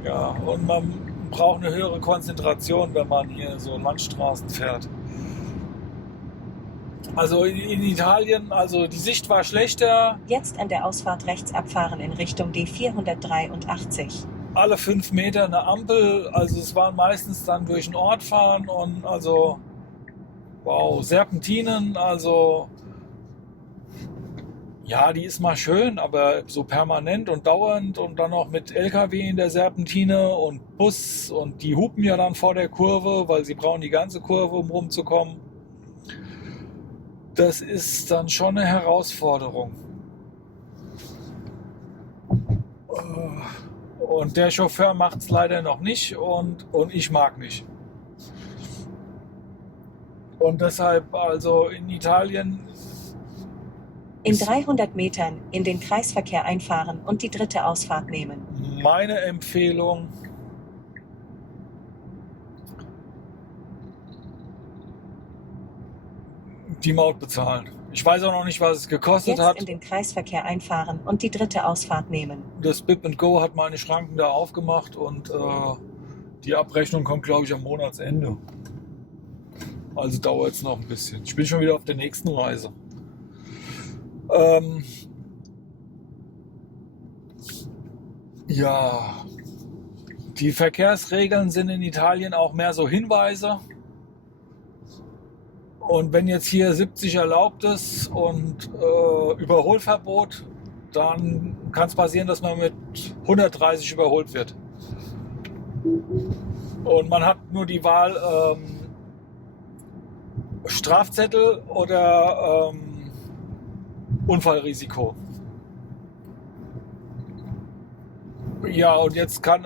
Ja, und man braucht eine höhere Konzentration, wenn man hier so Landstraßen fährt. Also in Italien, also die Sicht war schlechter. Jetzt an der Ausfahrt rechts abfahren in Richtung D483. Alle 5 Meter eine Ampel, also es waren meistens dann durch den Ort fahren und also, wow, Serpentinen, also Ja, die ist mal schön, aber so permanent und dauernd und dann noch mit LKW in der Serpentine und Bus und die hupen ja dann vor der Kurve, weil sie brauchen die ganze Kurve, um rumzukommen. Das ist dann schon eine Herausforderung. Und der Chauffeur macht es leider noch nicht und ich mag nicht. Und deshalb also in Italien In 300 Metern in den Kreisverkehr einfahren und die dritte Ausfahrt nehmen. meine Empfehlung, die Maut bezahlen. Ich weiß auch noch nicht, was es gekostet Jetzt hat. in den Kreisverkehr einfahren und die dritte Ausfahrt nehmen. Das Bip and Go hat meine Schranken da aufgemacht und die Abrechnung kommt, glaube ich, am Monatsende. Also dauert es noch ein bisschen. Ich bin schon wieder auf der nächsten Reise. Ja, die Verkehrsregeln sind in Italien auch mehr so Hinweise. Und wenn jetzt hier 70 erlaubt ist und Überholverbot, dann kann es passieren, dass man mit 130 überholt wird. Und man hat nur die Wahl Strafzettel oder Unfallrisiko. Ja, und jetzt kann,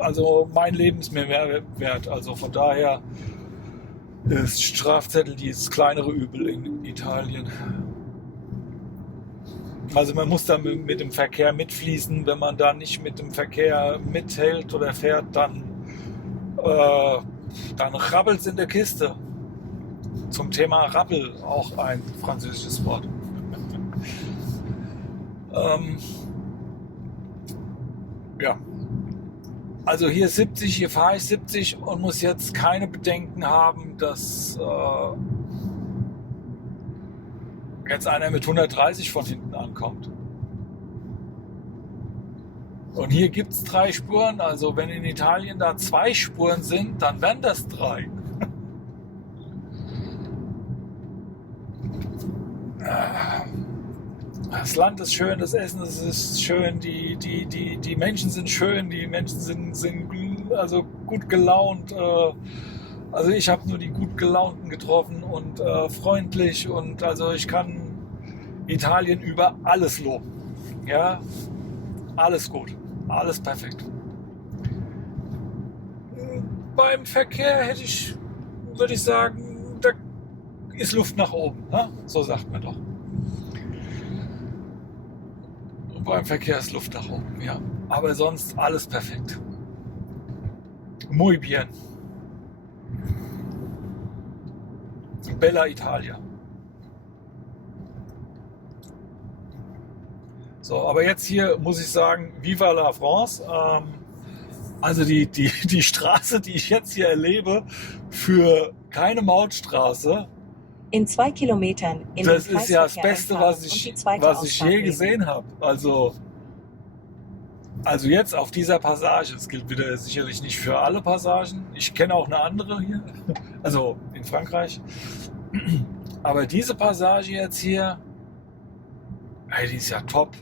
also mein Leben ist mir mehr wert. Also von daher ist Strafzettel dieses kleinere Übel in Italien. Also man muss da mit dem Verkehr mitfließen. Wenn man da nicht mit dem Verkehr mithält oder fährt, dann rabbelt es in der Kiste. Zum Thema Rappel, auch ein französisches Wort. Ja. Also hier 70, hier fahre ich 70 und muss jetzt keine Bedenken haben, dass jetzt einer mit 130 von hinten ankommt. Und hier gibt es 3 Spuren, also wenn in Italien da 2 Spuren sind, dann wären das 3. Das Land ist schön, das Essen ist schön, die Menschen sind schön, die Menschen sind also gut gelaunt. Also ich habe nur die gut gelaunten getroffen und freundlich und also ich kann Italien über alles loben. Ja, alles gut, alles perfekt. Beim Verkehr würde ich sagen, da ist Luft nach oben. Ne? So sagt man doch. Beim Verkehr ist Luft nach oben, ja. Aber sonst alles perfekt. Muy bien. Bella Italia. So, aber jetzt hier muss ich sagen, Viva la France. Also die Straße, die ich jetzt hier erlebe, für keine Mautstraße, In 2 Kilometern in das den ist ja das Kreisverkehr Beste, einfahren was und die ich zweite Ausfahrt je nehmen. gesehen habe. Also jetzt auf dieser Passage, es gilt wieder sicherlich nicht für alle Passagen. Ich kenne auch eine andere hier, also in Frankreich. Aber diese Passage jetzt hier, ey, die ist ja top.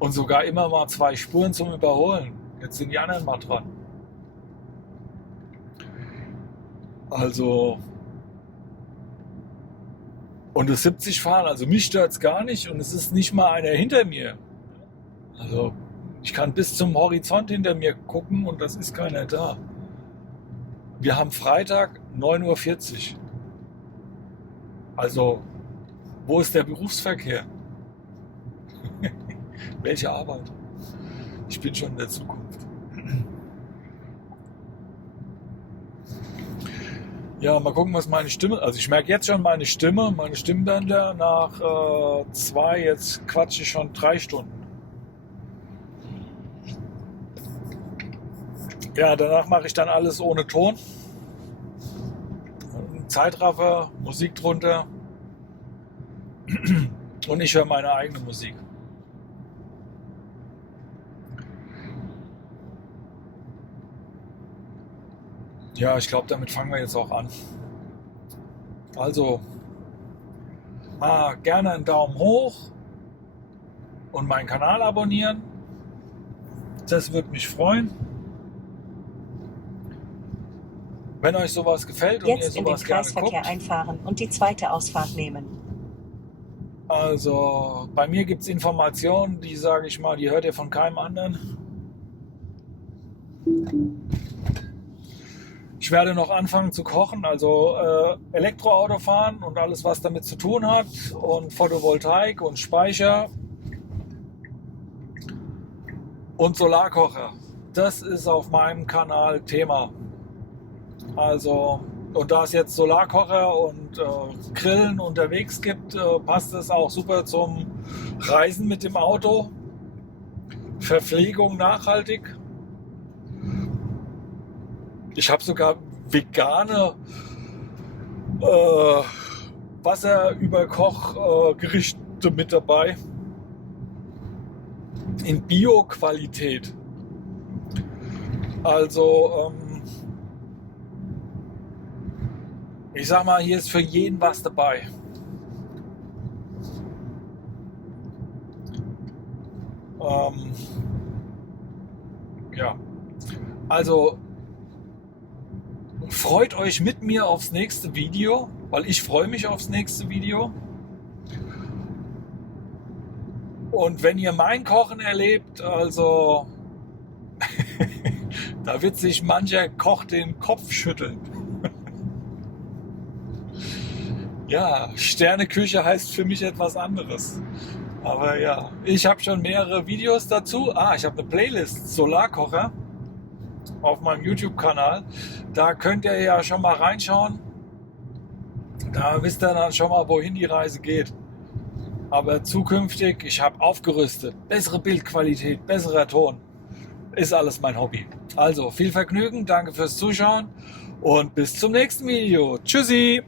Und sogar immer mal 2 Spuren zum Überholen. Jetzt sind die anderen mal dran. Also, und das 70 fahren, also mich stört es gar nicht und es ist nicht mal einer hinter mir. Also ich kann bis zum Horizont hinter mir gucken und das ist keiner da. Wir haben Freitag 9:40 Uhr. Also wo ist der Berufsverkehr? Welche Arbeit? Ich bin schon in der Zukunft. Ja, mal gucken, was meine Stimme. Also ich merke jetzt schon meine Stimmbänder nach 2, jetzt quatsche ich schon 3 Stunden. Ja, danach mache ich dann alles ohne Ton. Zeitraffer, Musik drunter. Und ich höre meine eigene Musik. Ja, ich glaube, damit fangen wir jetzt auch an. Also, Gerne einen Daumen hoch und meinen Kanal abonnieren. Das würde mich freuen. Wenn euch sowas gefällt und ihr Jetzt in den sowas gerne Kreisverkehr guckt. einfahren und die zweite Ausfahrt nehmen. Also bei mir gibt es Informationen, die sage ich mal, die hört ihr von keinem anderen. Ich werde noch anfangen zu kochen, also Elektroauto fahren und alles, was damit zu tun hat, und Photovoltaik und Speicher und Solarkocher. Das ist auf meinem Kanal Thema. Also, und da es jetzt Solarkocher und Grillen unterwegs gibt, passt es auch super zum Reisen mit dem Auto. Verpflegung nachhaltig. Ich habe sogar vegane Wasserüberkochgerichte mit dabei. In Bio-Qualität. Also, ich sag mal, hier ist für jeden was dabei. Ja, also freut euch mit mir aufs nächste Video, weil ich freue mich aufs nächste Video. Und wenn ihr mein Kochen erlebt, also da wird sich mancher Koch den Kopf schütteln. Ja, Sterneküche heißt für mich etwas anderes. Aber ja, ich habe schon mehrere Videos dazu. Ich habe eine Playlist Solarkocher auf meinem YouTube-Kanal. Da könnt ihr ja schon mal reinschauen. Da wisst ihr dann schon mal, wohin die Reise geht. Aber zukünftig, ich habe aufgerüstet. Bessere Bildqualität, besserer Ton. Ist alles mein Hobby. Also viel Vergnügen, danke fürs Zuschauen und bis zum nächsten Video. Tschüssi!